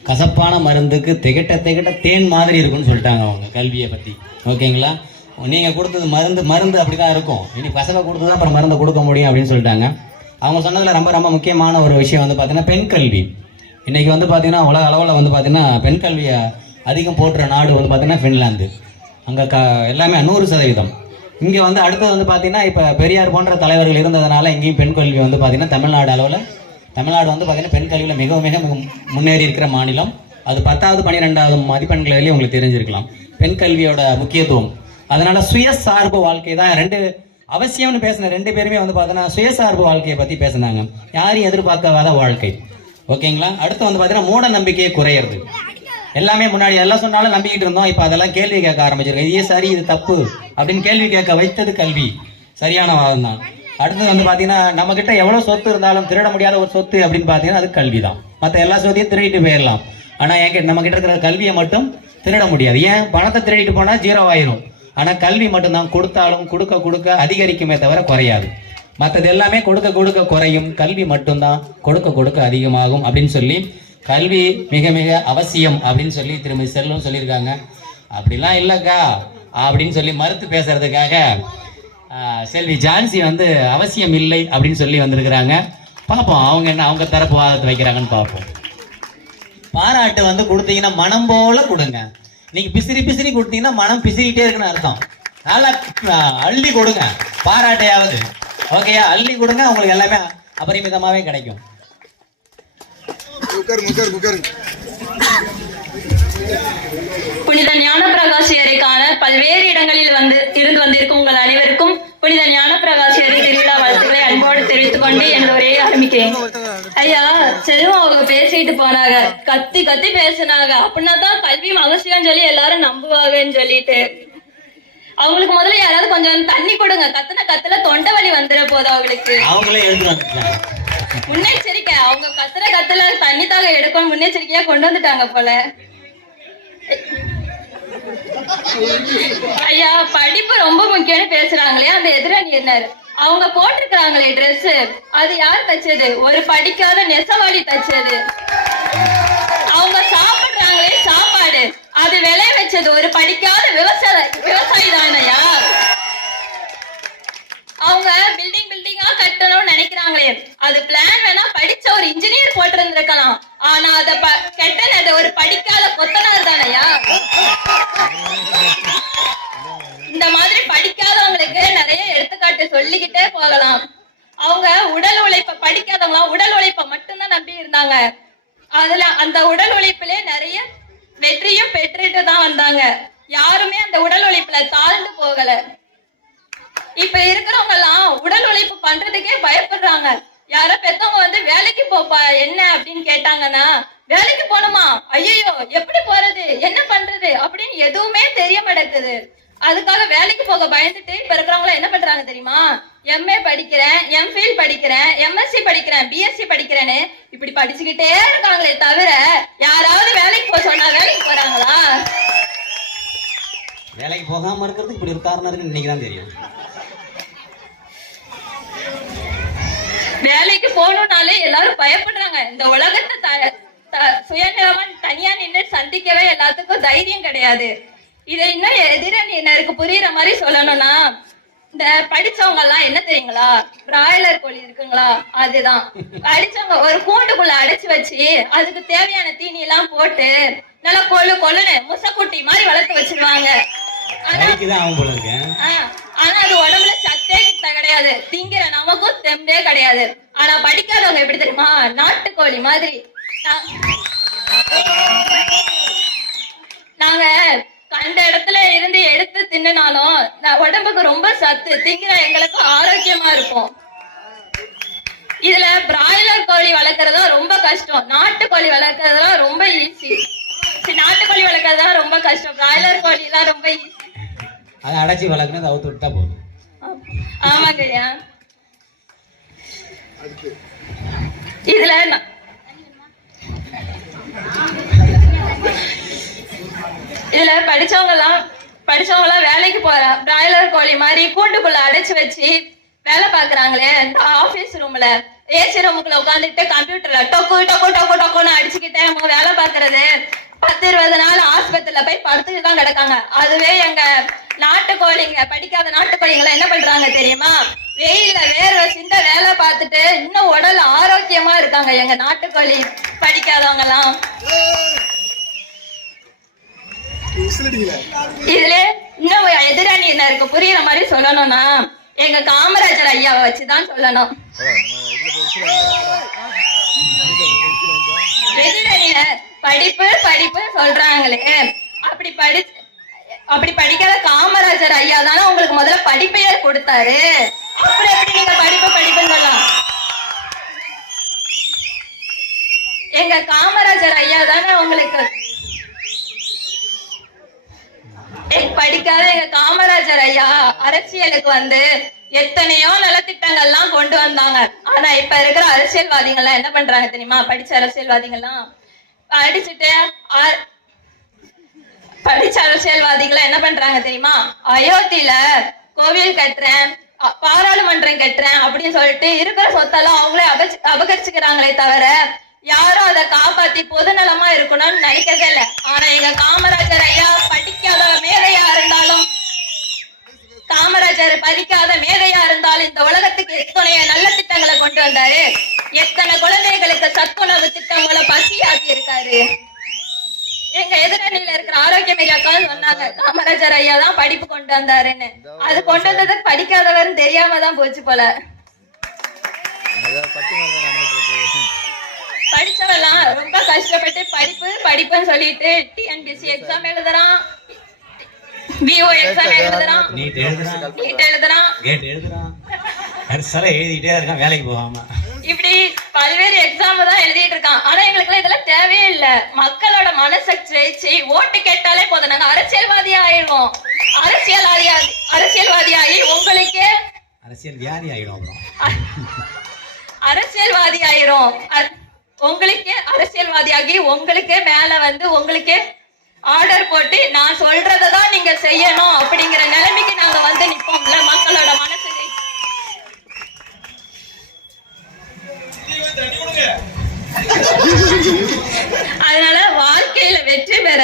கசப்பான மருந்துக்கு திகட்ட திகட்ட தேன் மாதிரி இருக்குன்னு சொல்லிட்டாங்க அவங்க கல்வியை பற்றி. ஓகேங்களா? நீங்கள் கொடுத்தது மருந்து அப்படி தான் இருக்கும். இனி கசப்பை கொடுத்து தான் அப்புறம் மருந்தை கொடுக்க முடியும் அப்படின்னு சொல்லிட்டாங்க. அவங்க சொன்னதில் ரொம்ப ரொம்ப முக்கியமான ஒரு விஷயம் வந்து பார்த்தீங்கன்னா பெண் கல்வி. இன்றைக்கி வந்து பார்த்தீங்கன்னா உலக அளவில் வந்து பார்த்தீங்கன்னா பெண் கல்வியை அதிகம் போட்டுற நாடு வந்து பார்த்தீங்கன்னா ஃபின்லாந்து. அங்கே எல்லாமே 100%. இங்கே வந்து அடுத்தது வந்து பார்த்தீங்கன்னா இப்போ பெரியார் போன்ற தலைவர்கள் இருந்ததுனால இங்கேயும் பெண் கல்வி வந்து பார்த்தீங்கன்னா தமிழ்நாடு வந்து பார்த்தீங்கன்னா பெண் கல்வியில் மிக மிக முன்னேறி இருக்கிற மாநிலம். அது 10வது 12வது மதிப்பெண்களிலேயே உங்களுக்கு தெரிஞ்சிருக்கலாம் பெண் கல்வியோட முக்கியத்துவம். அதனால சுயசார்பு வாழ்க்கை தான் அவசியம்னு பேசின 2 பேருமே வந்து பார்த்தீங்கன்னா சுயசார்பு வாழ்க்கையை பற்றி பேசினாங்க. யாரையும் எதிர்பார்க்காத வாழ்க்கை. ஓகேங்களா? அடுத்து வந்து பார்த்தீங்கன்னா மூட நம்பிக்கையை குறையிறது. எல்லாமே முன்னாடி எல்லாம் சொன்னாலும் நம்பிக்கிட்டு இருந்தோம். இப்போ அதெல்லாம் கேள்வி கேட்க ஆரம்பிச்சிருக்கோம். இது சரி, இது தப்பு அப்படின்னு கேள்வி கேட்க வைத்தது கல்வி. சரியான வாதம் தான். அடுத்தது வந்து பார்த்தீங்கன்னா நம்ம கிட்ட எவ்வளோ சொத்து இருந்தாலும் திருட முடியாத ஒரு சொத்து அப்படின்னு பார்த்தீங்கன்னா அது கல்வி தான். மற்ற எல்லா சொத்தையும் திருடிட்டு போயிடலாம். ஆனால் நம்ம கிட்ட இருக்கிற கல்வியை மட்டும் திருட முடியாது. ஏன்? பணத்தை திருடிட்டு போனால் 0 ஆயிரும். ஆனால் கல்வி மட்டும்தான் கொடுத்தாலும் கொடுக்க கொடுக்க அதிகரிக்குமே தவிர குறையாது. மற்றது எல்லாமே கொடுக்க கொடுக்க குறையும், கல்வி மட்டும்தான் கொடுக்க கொடுக்க அதிகமாகும் அப்படின்னு சொல்லி கல்வி மிக மிக அவசியம் அப்படின்னு சொல்லி திரும்பி செல்லும் சொல்லியிருக்காங்க. அப்படிலாம் இல்லைக்கா அப்படின்னு சொல்லி மறுத்து பேசுறதுக்காக செல்வி ஜான்சி வந்து அவசியம் இல்லை அப்படின்னு சொல்லி வந்திருக்கிறாங்க. பார்ப்போம் அவங்க என்ன அவங்க தரப்பு வாதத்தை வைக்கிறாங்கன்னு பார்ப்போம். பாராட்டு வந்து கொடுத்தீங்கன்னா மனம் போல கொடுங்க. நீங்க பிசிறி பிசிறி கொடுத்தீங்கன்னா மனம் பிசிறிட்டே இருக்குன்னு அர்த்தம். நல்லா அள்ளி கொடுங்க பாராட்டையாவது. ஓகேயா? அள்ளி கொடுங்க, உங்களுக்கு எல்லாமே அபரிமிதமாவே கிடைக்கும். புனித ஞானப்பிரகாசியரை காண பல்வேறு இடங்களில் இருந்து வந்திருக்கும் உங்கள் அனைவருக்கும் புனித ஞானப்பிரகாசியரை திருவிழா வாழ்த்துக்களை அன்போடு தெரிவித்துக் கொண்டு என் உரையை ஆரம்பிக்கிறேன். ஐயா, செல்வம் அவங்க பேசிட்டு போனாங்க, கத்தி கத்தி பேசினாங்க. அப்படின்னா தான் கல்வி அவசியம் சொல்லி எல்லாரும் நம்புவாங்கன்னு சொல்லிட்டு அவங்களுக்கு முதல்ல யாராவது கொஞ்சம் தண்ணி கொடுங்க. கத்துல தொண்டை வலி வந்துட போது அவங்களுக்கு. முன்னெச்சரிக்கை, அவங்க கத்துல தண்ணி தாக எடுக்கணும் முன்னெச்சரிக்கையா கொண்டு வந்துட்டாங்க போல. ஐயா, படிப்பு ரொம்ப முக்கியம்னு பேசுறாங்களே அந்த எதிரணியினர், அவங்க போட்டிருக்கிறாங்களே ட்ரெஸ், அது யார் தச்சது? ஒரு படிக்காத நெசவாளி தச்சது. அவங்க சாப்பிடுறாங்களே சாப்பாடு, அது விளைய வச்சது ஒரு படிக்காத விவசாயி தானையா? அவங்க பில்டிங்கா கட்டணும்னு நினைக்கிறாங்களே, அது பிளான் வேணா படிச்ச ஒரு இன்ஜினியர் போட்டு இருந்திருக்கலாம். ஆனா அத கெட்டது ஒரு படிக்காத கொத்தனார் தானையா? இந்த மாதிரி படிக்காதவங்களுக்கு நிறைய எடுத்துக்காட்டு சொல்லிக்கிட்டே போகலாம். அவங்க உடல் உழைப்ப படிக்காதவங்களாம் உடல் உழைப்ப மட்டும்தான் நம்பி இருந்தாங்க. அதுல அந்த உடல் உழைப்பிலே நிறைய வெற்றியும் பெற்றுட்டு தான் வந்தாங்க. யாருமே அந்த உடல் உழைப்புல தாழ்ந்து போகல. இப்ப இருக்கிறவங்க எல்லாம் உடல் உழைப்பு பண்றதுக்கே பயப்படுறாங்க. யாரோ பெத்தவங்க வந்து வேலைக்கு போப்பா என்ன அப்படின்னு கேட்டாங்கன்னா வேலைக்கு போகணுமா, ஐயோ எப்படி போறது என்ன பண்றது அப்படின்னு எதுவுமே தெரிய மாட்டேங்குது. அதுக்காக வேலைக்கு போக பயந்துட்டு இப்ப இருக்கிறவங்க என்ன பண்றாங்க தெரியுமா, எம்ஏ படிக்கிறேன், எம்ஃபில் படிக்கிறேன், எம்எஸ்சி படிக்கிறேன், பிஎஸ்சி படிக்கிறேன்னு இப்படி படிச்சுக்கிட்டே இருக்காங்களே தவிர யாராவது வேலைக்கு போக சொன்னா வேலைக்கு போறாங்களா? வேலைக்கு போகாம இருக்கிறதுக்கு இப்படி ஒரு காரணம் இருக்குன்னு இன்னைக்கு தான் தெரியும். வேலைக்கு போகணும்னாலே எல்லாரும் பயப்படுறாங்க. இந்த உலகத்தை சுயநலமா தனியா நின்று சந்திக்கவே எல்லாத்துக்கும் தைரியம் கிடையாது. இதை இன்னும் எதிரணியினருக்கு புரியுற மாதிரி சொல்லணும்னா, இந்த படிச்சவங்க எல்லாம் என்ன தெரியுங்களா, பிராய்லர் கோழி இருக்குங்களா, அதுதான் படிச்சவங்க ஒரு கூண்டுக்குள்ள அடைச்சு வச்சு அதுக்கு தேவையான தீனி எல்லாம் போட்டு நல்லா கொள்ளுன்னு முசக்குட்டி மாதிரி வளர்த்து வச்சிருவாங்க. ஆனா அது உடம்புல சத்தே கிடையாது, திங்கிற நமக்கும் தெம்பே கிடையாது. ஆனா படிக்காதவங்க எப்படி தெரியுமா, நாட்டுக்கோழி மாதிரி. நாங்க கண்ட இடத்துல இருந்து எடுத்து தின்னாலும் உடம்புக்கு ரொம்ப சத்து, திங்கிற எங்களுக்கு ஆரோக்கியமா இருக்கும். இதுல பிராய்லர் கோழி வளர்க்கறதா ரொம்ப கஷ்டம், நாட்டுக்கோழி வளர்க்கறதா ரொம்ப ஈஸி. நாட்டுக்கோழி வளர்க்கறதா ரொம்ப கஷ்டம், பிராய்லர் கோழி எல்லாம் ரொம்ப ஈஸி. அதை அடைச்சி வளர்க்கணும், அவுத்து விட்டா போதும். ஆமாங்கய்யா. இதுல படிச்சவங்க எல்லாம் வேலைக்கு போற பிராய்லர் கோழி மாதிரி கூண்டுக்குள்ள அடைச்சு வச்சு வேலை பாக்குறாங்களே, ஆபீஸ் ரூம்ல ஏசி ரூமுக்குள்ள உட்காந்துட்டு கம்ப்யூட்டர்ல டொக்கு டொக்கு டொக்கு டொக்குன்னு அடிச்சுக்கிட்டே வேலை பாக்குறது 10-20 நாள் ஆஸ்பத்திரியில போய் படுத்துட்டு தான் கிடக்காங்க. அதுவே எங்க நாட்டுக்கோழிங்க, படிக்காத நாட்டுக்கோழிங்களை என்ன பண்றாங்க தெரியுமா, வெயில்ல வேர்வை சிந்த வேலை பார்த்துட்டு இன்னும் உடல் ஆரோக்கியமா இருக்காங்க எங்க நாட்டுக்கோழி படிக்காதவங்க எல்லாம். இதுல இன்னும் எதிரணியினருக்கு புரியுற மாதிரி சொல்லணும்னா எங்க காமராஜர் ஐயாவை வச்சுதான் சொல்லணும். எதிரணியினர் படிப்பு படிப்பு சொல்றாங்களே, அப்படி படிக்காத காமராஜர் ஐயா தானே உங்களுக்கு முதல்ல படிப்பையே கொடுத்தாரு. அப்புறம் எப்படி நீங்க படிப்பு படிப்புன்னு சொல்லலாம்? எங்க காமராஜர் ஐயா தானே உங்களுக்கு படிக்காத எங்க காமராஜர் ஐயா அரசியலுக்கு வந்து எத்தனையோ நலத்திட்டங்கள்லாம் கொண்டு வந்தாங்க. ஆனா இப்ப இருக்கிற அரசியல்வாதிகள்லாம் என்ன பண்றாங்க தெரியுமா, படிச்ச அரசியல்வாதிகள்லாம் படிச்ச அரசியல்வாதிகள் என்ன பண்றாங்க தெரியுமா, அயோத்தியில கோவில் கட்டுறேன், பாராளுமன்றம் கட்டுறேன் அப்படின்னு சொல்லிட்டு இருக்கிற சொத்தெல்லாம் அவங்களே அபகரிச்சுக்கிறாங்களே தவிர யாரும் அதை காப்பாத்தி பொதுநலமா இருக்கணும்னு நினைக்கிறதே இல்லை. ஆனா எங்க காமராஜர் ஐயா படிக்காத மேதையா இருந்தாலும், காமராஜர் படிக்காத மேதையா இருந்தாலும் இந்த உலகத்துக்கு எத்தனையோ நல்ல திட்டங்களை கொண்டு வந்தாரு. எத்தனை குழந்தைகளுக்கு சத்துணவு திட்டங்களை பசியாக்கி இருக்காரு. எங்க எதிரணியில இருக்கிற ஆரோக்கியம் ஐயாக்கள் சொன்னாங்க காமராஜர் ஐயா தான் படிப்பு கொண்டு வந்தாருன்னு. அது கொண்டு வந்ததுக்கு படிக்காதவர்னு தெரியாம தான் போச்சு போல. படிச்சவெல்லாம் ரொம்ப கஷ்டப்பட்டு படிப்பு படிப்புன்னு சொல்லிட்டு டிஎன்பிஎஸ்சி எக்ஸாம் எழுதுறான், பிஓ எக்ஸாம் எழுதுறான், நீட் எழுதுறான், எழுதிட்டே இருக்கான் வேலைக்கு போகாம. இப்படி பல்வேறு எக்ஸாம் தான் எழுதிட்டு இருக்கான். ஆனா எங்களுக்கு இதெல்லாம் தேவையே இல்லை. மக்களோட மனசக்தி வச்சு ஓட்டு கேட்டாலே போதும், நாங்க அரசியல்வாதியா ஆயிடுவோம். அரசியல்வாதியாகி உங்களுக்கே அரசியல் வியாதி ஆயிடும், அரசியல்வாதி ஆயிரும். உங்களுக்கே அரசியல்வாதியாகி உங்களுக்கே மேல வந்து உங்களுக்கே ஆர்டர் போட்டு நான் சொல்றதான் நீங்க செய்யணும் அப்படிங்கிற நிலைமைக்கு நாங்க வந்து நிப்போம்ல மக்களோட மனசு. அதனால வாழ்க்கையில வெற்றி பெற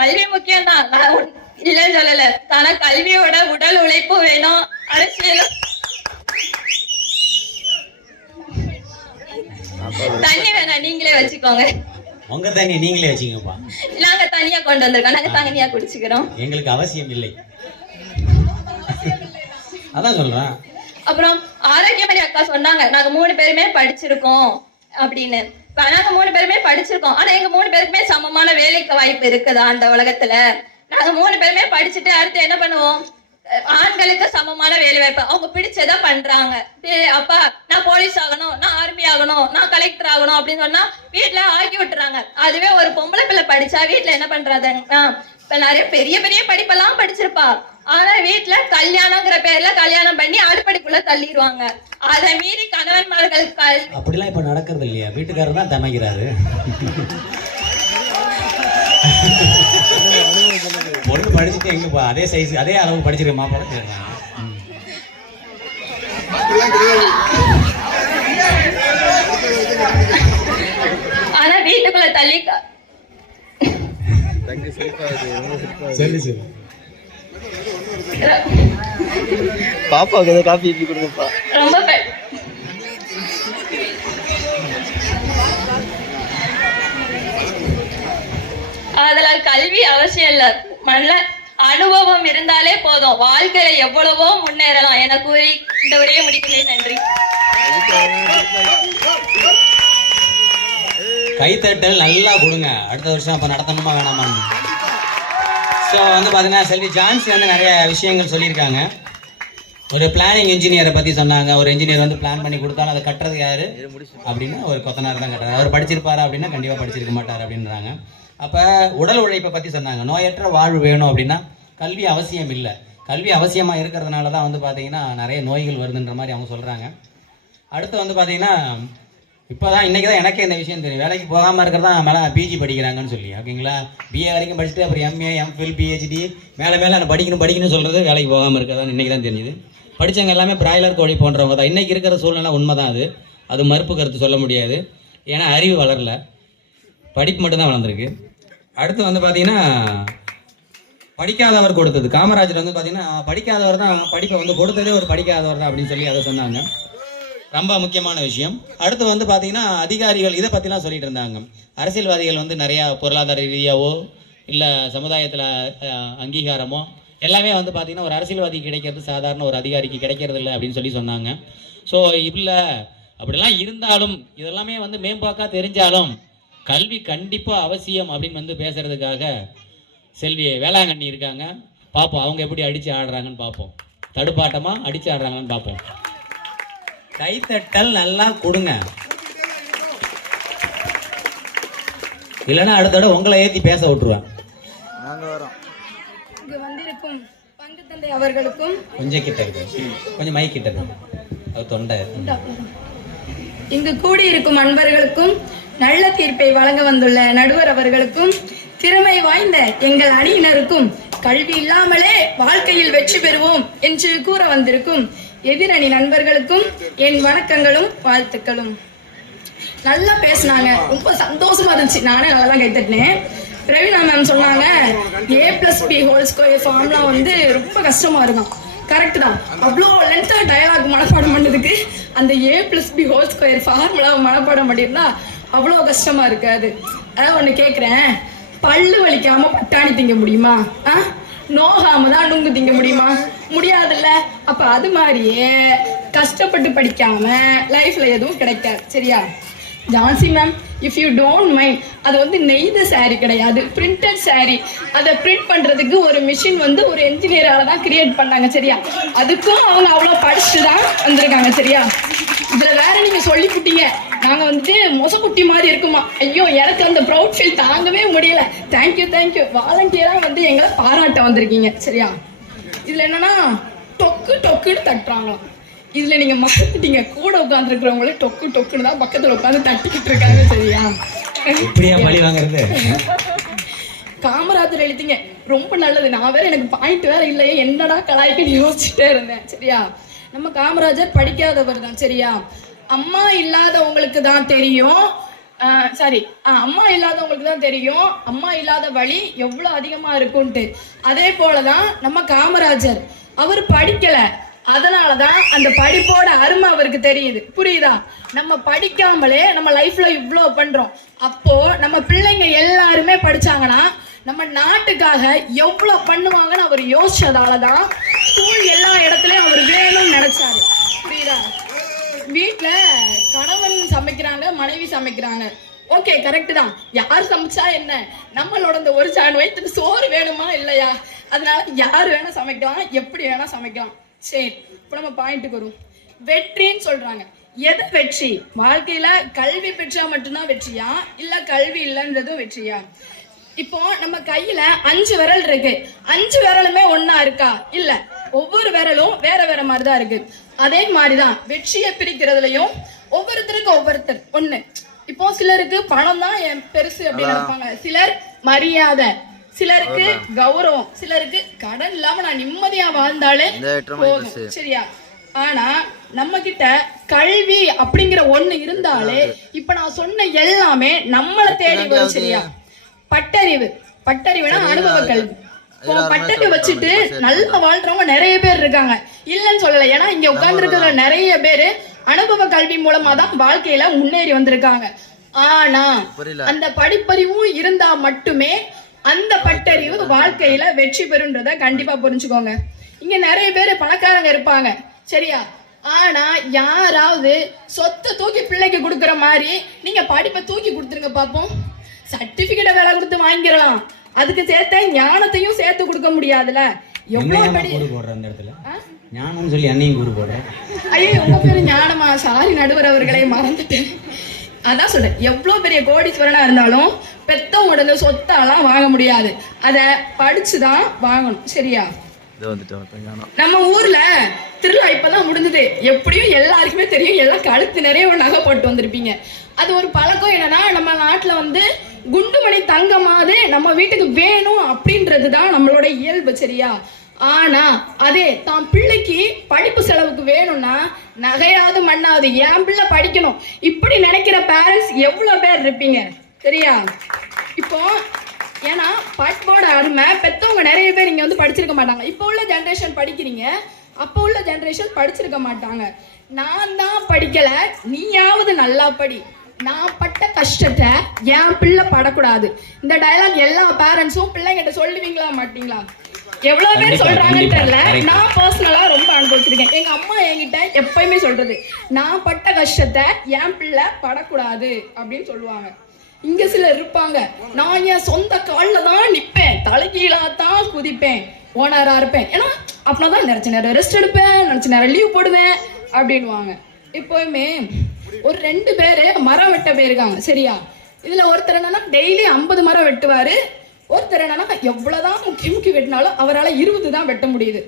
கல்வி முக்கியம் தான், இல்லன்னு சொல்லல. ஆனா கல்வியோட உடல் உழைப்பு வேணும். அரசியலும் தண்ணி வேணாம், நீங்களே வச்சுக்கோங்க. உங்க தண்ணி நீங்களே வச்சுக்கோப்பா. நாங்க தனியா கொண்டு வந்திருக்கோம், நாங்க தனியா குடிச்சுக்கிறோம். எங்களுக்கு அவசியம் இல்லை, அதான் சொல்றேன். அப்புறம் ஆரோக்கியமணி அக்கா சொன்னாங்க நாங்க 3 பேருமே படிச்சிருக்கோம் அப்படின்னு. நாங்க 3 பேருமே படிச்சிருக்கோம், ஆனா எங்க 3 பேருக்குமே சமமான வேலைக்கு வாய்ப்பு இருக்குதா அந்த உலகத்துல? நாங்க 3 பேருமே படிச்சுட்டு அடுத்து என்ன பண்ணுவோம், ஆண்களுக்கு சமமான வேலை வாய்ப்பு அவங்க பிடிச்சதா பண்றாங்க. அப்பா நான் போலீஸ் ஆகணும், நான் ஆர்மி ஆகணும், நான் கலெக்டர் ஆகணும் அப்படின்னு சொன்னா வீட்டுல ஆக்கி விட்டுறாங்க. அதுவே ஒரு பொம்பளை பிள்ளை படிச்சா வீட்டுல என்ன பண்றாங்க, இப்ப நிறைய பெரிய பெரிய படிப்பெல்லாம் படிச்சிருப்பா, ஆனா வீட்டுல கல்யாணங்கிற பேர்ல கல்யாணம் பண்ணி அடுப்படிக்குள்ள தள்ளிடுவாங்க. அதை மீறி கணவன்மார்கள் அப்படிலாம் இப்ப நடக்கிறது இல்லையா? வீட்டுக்காரர் தான் தமைக்கிறாரு. பொண்ணு படிச்சுட்டு எங்கப்பா அதே சைஸ் அதே அளவு படிச்சிருக்க மாப்பிள்ள. ஆனா வீட்டுக்குள்ள தள்ளி சரி சரி பாப்பாவுக்கு ஏதோ காப்பி இட்லி கொடுங்கப்பா. ரொம்ப அதுல கல்வி அவசியம் இல்ல, நல்ல அனுபவம் இருந்தாலே போதும், வாழ்க்கையில எவ்வளவோ முன்னேறலாம் என கூறி இந்த உரையை முடிக்கிறேன். நன்றி. கைத்தட்டல் நல்லா கொடுங்க. அடுத்த வருஷம் அப்ப நடத்தணுமா வேணாமா? ஸோ வந்து பாத்தீங்கன்னா செல்வி ஜான்சி வந்து நிறைய விஷயங்கள் சொல்லியிருக்காங்க. ஒரு பிளானிங் இன்ஜினியரை பத்தி சொன்னாங்க. ஒரு இன்ஜினியர் வந்து பிளான் பண்ணி கொடுத்தாலும் அதை கட்டுறது யாரு அப்படின்னா ஒரு கொத்தனார் தான் கட்டுறாரு. அவர் படிச்சிருப்பாரா அப்படின்னா கண்டிப்பா படிச்சிருக்க மாட்டார் அப்படின்றாங்க. அப்போ உடல் உழைப்பை பற்றி சொன்னாங்க. நோயற்ற வாழ்வு வேணும் அப்படின்னா கல்வி அவசியம் இல்லை. கல்வி அவசியமாக இருக்கிறதுனால தான் வந்து பார்த்தீங்கன்னா நிறைய நோய்கள் வருதுன்ற மாதிரி அவங்க சொல்கிறாங்க. அடுத்து வந்து பார்த்தீங்கன்னா இப்போ தான் இன்றைக்கி தான் எனக்கே இந்த விஷயம் தெரியும். வேலைக்கு போகாமல் இருக்கிறதா மேலே பிஜி படிக்கிறாங்கன்னு சொல்லி, ஓகேங்களா? பிஏ வரைக்கும் படிச்சுட்டு அப்புறம் எம்ஏ எம்ஃபில் பிஹெச்டி மேலே நான் படிக்கணும்னு சொல்கிறது வேலைக்கு போகாமல் இருக்கிறதான் இன்றைக்கி தான் தெரிஞ்சுது. படித்தவங்க எல்லாமே பிராய்லர் கோழி போன்றவங்க தான். இன்றைக்கி இருக்கிற சூழ்நிலை உண்மை தான். அது மறுப்பு கருத்து சொல்ல முடியாது. ஏன்னா அறிவு வளரல, படிப்பு மட்டும்தான் வளர்ந்துருக்கு. அடுத்து வந்து பார்த்தீங்கன்னா படிக்காதவர் கொடுத்தது. காமராஜர் வந்து பார்த்தீங்கன்னா படிக்காதவர் தான் படிப்பை வந்து கொடுத்ததே ஒரு படிக்காதவர் தான் அப்படின்னு சொல்லி அதை சொன்னாங்க. ரொம்ப முக்கியமான விஷயம். அடுத்து வந்து பார்த்தீங்கன்னா அதிகாரிகள் இதை பற்றிலாம் சொல்லிட்டு இருந்தாங்க. அரசியல்வாதிகள் வந்து நிறையா பொருளாதார ரீதியாவோ இல்லை சமுதாயத்தில் அங்கீகாரமோ எல்லாமே வந்து பார்த்தீங்கன்னா ஒரு அரசியல்வாதிக்கு கிடைக்கிறது சாதாரண ஒரு அதிகாரிக்கு கிடைக்கிறது இல்லை அப்படின்னு சொல்லி சொன்னாங்க. ஸோ இல்லை அப்படிலாம் இருந்தாலும் இதெல்லாமே வந்து மேம்பாக்கா தெரிஞ்சாலும் கல்வி கண்டிப்பாக அவசியம் அப்படின்னு வந்து பேசுறதுக்காக செல்வி வேளாங்கண்ணி இருக்காங்க. பார்ப்போம் அவங்க எப்படி அடித்து ஆடுறாங்கன்னு பார்ப்போம். தடுப்பாட்டமாக அடித்து ஆடுறாங்கன்னு பார்ப்போம். கைத்தட்டல் நல்லா கொடுங்க. இல்லைன்னா அடுத்த தடவை உங்களை ஏற்றி பேச விட்டுருவேன். இங்கு வந்திருக்கும் பங்கு தந்தை அவர்களுக்கும் கொஞ்சம் கிட்ட இருக்கு, கொஞ்சம் மை கிட்ட இருக்கு, அது தொண்டை. இங்கு கூடியிருக்கும் அன்பர்களுக்கும் நல்ல தீர்ப்பை வழங்க வந்துள்ள நடுவர் அவர்களுக்கும் திறமை வாய்ந்த எங்கள் அணியினருக்கும் கல்வி இல்லாமலே வாழ்க்கையில் வெற்றி பெறுவோம் என்று கூற வந்திருக்கும் எதிரணி நண்பர்களுக்கும் என் வணக்கங்களும் வாழ்த்துக்களும். நல்லா பேசினாங்க, ரொம்ப சந்தோஷமா இருந்துச்சு. நானே நல்லா தான் கைத்தட்டினேன். பிரவீனா மேம் சொன்னாங்க A+B² ஃபார்ம்லாம் வந்து ரொம்ப கஷ்டமா இருக்கும். கரெக்ட் தான். அவ்வளோ லென்த்தா டயலாக் மனப்பாடம் பண்ணதுக்கு அந்த A+B² ஃபார்முலா மனப்பாடம் பண்ணியிருந்தா அவ்வளோ கஷ்டமா இருக்காது. அதான் ஒன்று கேட்குறேன், பல்லு வலிக்காம பட்டாணி திங்க முடியுமா? நோகாம தான் நுங்கு திங்க முடியுமா? முடியாதுல்ல. அப்ப அது மாதிரியே கஷ்டப்பட்டு படிக்காம லைஃப்ல எதுவும் கிடைக்காது. சரியா? Jhansi ma'am, if you don't mind, அது வந்து நெய்த சாரி கிடையாது, பிரிண்டட் சாரி. அதை பிரிண்ட் பண்றதுக்கு ஒரு மிஷின் வந்து ஒரு என்ஜினியரால தான் கிரியேட் பண்ணாங்க. சரியா? அதுக்கும் அவங்க அவ்வளோ படிச்சுட்டு தான் வந்திருக்காங்க. சரியா? இதுல வேற நீங்க சொல்லிவிட்டீங்க நாங்க வந்துட்டு மொசக்குட்டி மாதிரி இருக்குமா. ஐயோ, எனக்கு அந்த ப்ரௌட் ஃபீல் தாங்கவே முடியல. தேங்க்யூ. வாலண்டியரா வந்து எங்களை பாராட்ட வந்திருக்கீங்க. சரியா? இதுல என்னன்னா டொக்குன்னு தட்டுறாங்களாம். இதுல நீங்க மறந்துட்டீங்க, கூட உட்கார்ந்து இருக்கிறவங்களே டொக்குன்னு தான் பக்கத்துல உட்காந்து தட்டிக்கிட்டு இருக்காங்க. சரியா? இப்படியா பழி வாங்குறது? காமராஜர் எழுதிங்க, ரொம்ப நல்லது. நான் வேற எனக்கு பாயிண்ட் வேற இல்லையே, என்னடா கலாய்க்குன்னு யோசிச்சுட்டே இருந்தேன். சரியா? நம்ம காமராஜர் படிக்காதவர் தான். சரியா? அம்மா இல்லாதவங்களுக்கு தான் தெரியும். அம்மா இல்லாதவங்களுக்கு தான் தெரியும் அம்மா இல்லாத வழி எவ்வளவு அதிகமா இருக்கும்ட்டு. அதே போலதான் நம்ம காமராஜர், அவர் படிக்கல, அதனாலதான் அந்த படிப்போட அருமை அவருக்கு தெரியுது. புரியுதா? நம்ம படிக்காமலே நம்ம லைஃப்ல இவ்வளவு பண்றோம். அப்போ நம்ம பிள்ளைங்க எல்லாருமே படிச்சாங்கன்னா நம்ம நாட்டுக்காக எவ்வளவு பண்ணுவாங்கன்னு அவர் யோசிச்சதாலதான் ஸ்கூல் எல்லா இடத்துலயும் அவர் வேணும்னு நினைச்சாரு. புரியுதா? வீட்டுல கணவன் சமைக்கிறாங்க, மனைவி சமைக்கிறாங்க. ஓகே, கரெக்ட் தான். யார் சமைச்சா என்ன, நம்மளோட இந்த ஒரு சான் வயிற்றுக்கு சோறு வேணுமா இல்லையா? அதனால யார் வேணா சமைக்கலாம், எப்படி வேணா சமைக்கலாம். சரி, இப்போ நம்ம பாயிண்ட்டுக்கு வரும். வெற்றின்னு சொல்றாங்க. எது வெற்றி? வாழ்க்கையில கல்வி பெற்றா மட்டும்தான் வெற்றியா, இல்ல கல்வி இல்லைன்றதும் வெற்றியா? இப்போ நம்ம கையில 5 விரல் இருக்கு, 5 விரலுமே ஒன்னா இருக்கா? இல்ல, ஒவ்வொரு விரலும் வேற வேற மாதிரிதான் இருக்கு. அதே மாதிரிதான் வெற்றியை பிரிக்கிறதுலயும் ஒவ்வொருத்தருக்கு ஒவ்வொருத்தர் ஒண்ணு. இப்போ சிலருக்கு பணம் தான் பெருசு அப்படின்னு நினைப்பாங்க, சிலர் மரியாதை, சிலருக்கு கௌரவம், சிலருக்கு கடன் இல்லாம நான் நிம்மதியா வாழ்ந்தாலே போதும். சரியா? ஆனா நம்ம கிட்ட கல்வி அப்படிங்கிற ஒண்ணு இருந்தாலே இப்ப நான் சொன்ன எல்லாமே நம்மளை தேடி வரும். சரியா? பட்டறிவுனா அனுபவ கல்வி. பட்டத்தை வச்சுட்டு நல்லா வாழ்றவங்க நிறைய பேர் இருக்காங்க, இல்லைன்னு சொல்லல. ஏன்னா இங்க உட்கார்ந்து இருக்கிற நிறைய பேரு அனுபவ கல்வி மூலமா தான் வாழ்க்கையில முன்னேறி வந்திருக்காங்க. ஆனா அந்த படிப்பறிவும் இருந்தா மட்டுமே அந்த பட்டறிவு வாழ்க்கையில வெற்றி பெறுன்றத கண்டிப்பா புரிஞ்சுக்கோங்க. இங்க நிறைய பேர் பணக்காரங்க இருப்பாங்க. சரியா? ஆனா யாராவது சொத்தை தூக்கி பிள்ளைக்கு கொடுக்கற மாதிரி நீங்க படிப்பை தூக்கி கொடுத்துருங்க பாப்போம். சர்டிபிகேட்டை வேலை கொடுத்து வாங்கிடலாம், அதுக்கு சேர்த்த ஞானத்தையும் சேர்த்து கொடுக்க முடியாதுல. எவ்வளவு ஞானம் சொல்லி அன்னையும் கூறு போடுறேன். ஐயோ, உங்க பேரு ஞானமா? சாரி நடுவர் அவர்களை மறந்துட்டேன். அதான் சொல்றேன், எவ்வளவு பெரிய கோடீஸ்வரனா இருந்தாலும் பெத்தவங்க சொத்தாலாம் வாங்க முடியாது, அத படிச்சுதான் வாங்கணும். சரியா? நம்ம ஊர்ல திருவிழா இப்பதான் முடிஞ்சது. எப்படியும் எல்லாருக்குமே தெரியும், எல்லாம் கழுத்து நிறைய நகை போட்டு வந்திருப்பீங்க. அது ஒரு பழக்கம். என்னன்னா நம்ம நாட்டுல வந்து குண்டுமணி தங்கமாவது நம்ம வீட்டுக்கு வேணும் அப்படின்றதுதான் நம்மளோட இயல்பு. சரியா? ஆனா அதே தான் பிள்ளைக்கு படிப்பு செலவுக்கு வேணும்னா நகையாவது மண்ணாவது என் பிள்ளை படிக்கணும் இப்படி நினைக்கிற பேரண்ட்ஸ் எவ்வளவு பேர் இருப்பீங்க? சரியா? இப்போ ஏன்னா பாட்பாட அருமை பெத்தவங்க நிறைய பேர் இங்க வந்து படிச்சிருக்க மாட்டாங்க. இப்போ உள்ள ஜெனரேஷன் படிக்கிறீங்க, அப்போ உள்ள ஜெனரேஷன் படிச்சிருக்க மாட்டாங்க. நான் தான் படிக்கல, நீயாவது நல்லா படி, நான் பட்ட கஷ்டத்தை என் பிள்ளை படக்கூடாது. இந்த டயலாக் எல்லா பேரண்ட்ஸும் பிள்ளைங்கிட்ட சொல்லுவீங்களா மாட்டீங்களா? எவ்வளவு பேர் சொல்றாங்கன்னு தெரியல. நான் பர்சனலா ரொம்ப அனுபவிச்சிருக்கேன். எங்க அம்மா என்கிட்ட எப்பயுமே சொல்றது, நான் பட்ட கஷ்டத்தை என் பிள்ளை படக்கூடாது அப்படின்னு சொல்லுவாங்க. இங்க சிலர் இருப்பாங்க, நான் என் சொந்த காலில் தான் நிப்பேன், தலைகீழா தான் குதிப்பேன், ஓனரா இருப்பேன், ஏன்னா அப்படின்னா நினைச்ச நேரம் ரெஸ்ட் எடுப்பேன், நினைச்ச நேரம் லீவ் போடுவேன் அப்படின்வாங்க. எப்பவுமே ஒரு 2 பேரு மரம் வெட்ட போயிருக்காங்க. சரியா? இதுல ஒருத்தர் என்னன்னா டெய்லி 50 மரம் வெட்டுவாரு, ஒருத்தர் என்னன்னா எவ்வளவுதான் முக்கி வெட்டினாலும் அவரால் 20 தான் வெட்ட முடியுது.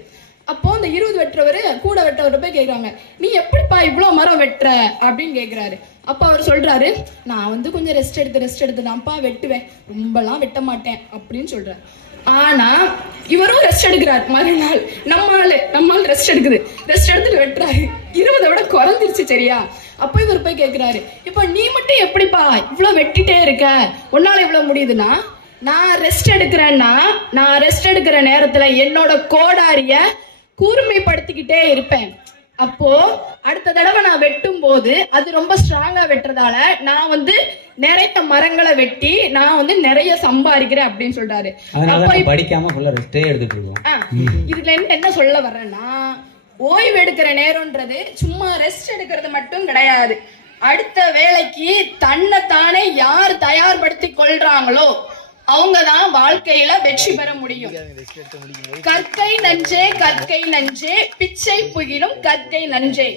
அப்போ அந்த 20 வெட்டுறவரு கூட வெட்டவர்கிட்ட போய் கேட்குறாங்க, நீ எப்படிப்பா இவ்வளோ மரம் வெட்டுற அப்படின்னு கேட்குறாரு. அப்போ அவர் சொல்றாரு, நான் வந்து கொஞ்சம் ரெஸ்ட் எடுத்து தான்ப்பா வெட்டுவேன், ரொம்பலாம் வெட்ட மாட்டேன் அப்படின்னு சொல்றாரு. ஆனா இவரும் ரெஸ்ட் எடுக்கிறார். மறுநாள் நம்மால் ரெஸ்ட் எடுத்துட்டு வெட்டுறாரு, 20 விட குறைஞ்சிருச்சு. சரியா? அப்போ இவர் போய் கேட்கிறாரு, இப்போ நீ மட்டும் எப்படிப்பா இவ்வளோ வெட்டிட்டே இருக்க, உன்னால இவ்வளோ முடியுதுன்னா? நான் ரெஸ்ட் எடுக்கிற நேரத்துல என்னோட கோடாரிய கூர்மைப்படுத்திக்கிட்டே இருப்பேன். அப்போ அடுத்த தடவை நான் வெட்டும் போது அது ரொம்ப ஸ்ட்ராங்கா வெட்டுறதால நான் வந்து நிறைய மரங்களை வெட்டி நான் வந்து நிறைய சம்பாதிக்கிறேன் அப்படின்னு சொல்றாரு. இதுல என்ன சொல்ல வர்றேன்னா, ஓய்வு எடுக்கிற நேரம்ன்றது சும்மா ரெஸ்ட் எடுக்கிறது மட்டும் கிடையாது. அடுத்த வேலைக்கு தன்னைத்தானே யார் தயார்படுத்தி கொள்றாங்களோ அவங்கதான் வாழ்க்கையில வெற்றி பெற முடியும். கற்கை நஞ்சே பிச்சை புகிலும் கற்கை நஞ்சே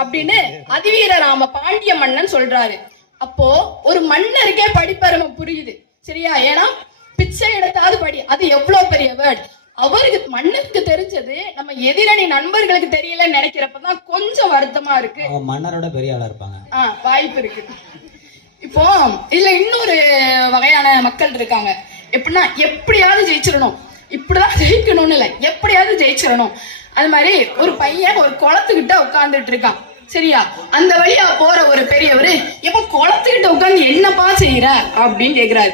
அப்படின்னு அதிவீரராம பாண்டிய மன்னன் சொல்றாரு. அப்போ ஒரு மன்னருக்கே படிப்பருமை புரியுது. சரியா? ஏன்னா பிச்சை எடுத்தாவது படி, அது எவ்வளவு பெரிய வேர்ட். அவருக்கு மன்னருக்கு தெரிஞ்சது நம்ம எதிரணி நண்பர்களுக்கு தெரியலன்னு நினைக்கிறப்பதான் கொஞ்சம் வருத்தமா இருக்கு. மன்னரோட பெரிய ஆளா இருப்பாங்க, வாய்ப்பு இருக்கு. இப்போ இதுல இன்னொரு வகையான மக்கள் இருக்காங்க. எப்படின்னா எப்படியாவது ஜெயிச்சிடணும், இப்படிதான் ஜெயிக்கணும்னு இல்லை, எப்படியாவது ஜெயிச்சிடணும். அது மாதிரி ஒரு பையன் ஒரு குளத்துக்கிட்ட உட்கார்ந்துட்டு இருக்கான். சரியா? அந்த வழியா போற ஒரு பெரியவரு, எப்ப குளத்துக்கிட்ட உட்கார்ந்து என்னப்பா செய்யற அப்படின்னு கேக்குறாரு.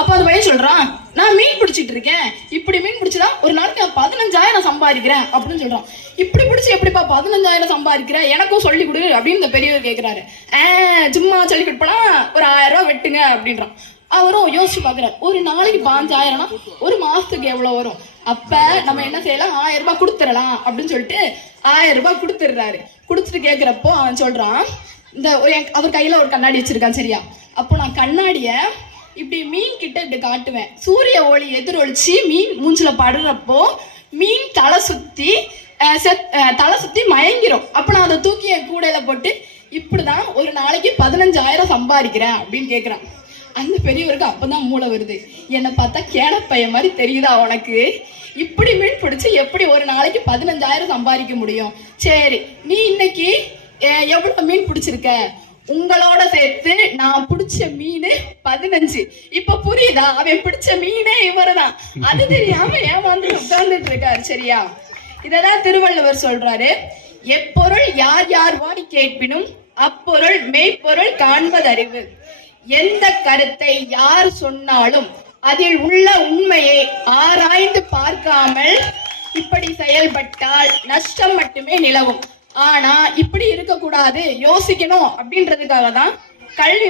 அப்ப அந்த பையன் சொல்றான், நான் மீன் பிடிச்சிட்டு இருக்கேன், இப்படி மீன் பிடிச்சுதான் ஒரு நாளைக்கு நான் 15,000 சம்பாதிக்கிறேன் அப்படின்னு சொல்றான். இப்படி பிடிச்சி எப்படிப்பா 15,000 சம்பாதிக்கிறேன், எனக்கும் சொல்லி கொடு அப்படின்னு இந்த பெரியவர் கேட்கிறாரு. சும்மா சொல்லி கொடுப்பனா ஒரு 1000 ரூபாய் வெட்டுங்க அப்படின்றான். அவரும் யோசிச்சு பாக்குறாரு, ஒரு நாளைக்கு 5,000னா ஒரு மாசத்துக்கு எவ்வளவு வரும், அப்ப நம்ம என்ன செய்யலாம், 1000 ரூபாய் கொடுத்துடலாம் அப்படின்னு சொல்லிட்டு 1000 ரூபாய் கொடுத்துடுறாரு. கொடுத்துட்டு கேட்கிறப்போ அவன் சொல்றான், இந்த அவர் கையில ஒரு கண்ணாடி வச்சிருக்கான். சரியா? அப்போ நான் கண்ணாடிய இப்படி மீன் கிட்ட இப்படி காட்டுவேன். சூரிய ஒளி எதிரொலிச்சு மீன் மூஞ்சில படுறப்போ மீன் தலை சுத்தி மயங்கிரும். அப்ப நான் அதை தூக்கி என் கூடையில போட்டு இப்படிதான் ஒரு நாளைக்கு 15,000 சம்பாதிக்கிறேன் அப்படின்னு கேக்குறான். அந்த பெரியவருக்கு அப்பதான் மூளை வருது. என்னை பார்த்தா கேனப்பைய மாதிரி தெரியுதா உனக்கு? இப்படி மீன் பிடிச்சி எப்படி ஒரு நாளைக்கு 15,000 சம்பாதிக்க முடியும்? சரி, நீ இன்னைக்கு எவ்வளவு மீன் பிடிச்சிருக்க? உங்களோட சேர்த்து நான் பிடிச்ச மீன் 15. இப்ப புரியுதா? அவன் பிடிச்ச மீனே இவருதான். அது தெரியாம ஏமாந்து உட்கார்ந்துட்டு இருக்காரு. சரியா? இததான் திருவள்ளுவர் சொல்றாரு, எப்பொருள் யார் யார் வாடி கேட்பினும் அப்பொருள் மெய்ப்பொருள் காண்பதறிவு. எந்த கருத்தை யார் சொன்னாலும் அதில் உள்ள உண்மையை ஆராய்ந்து பார்க்காமல் இப்படி செயல்பட்டால் நஷ்டம் மட்டுமே நிலவும். ஆனா இப்படி இருக்கக்கூடாது, யோசிக்கணும் அப்படின்றதுக்காக தான் கல்வி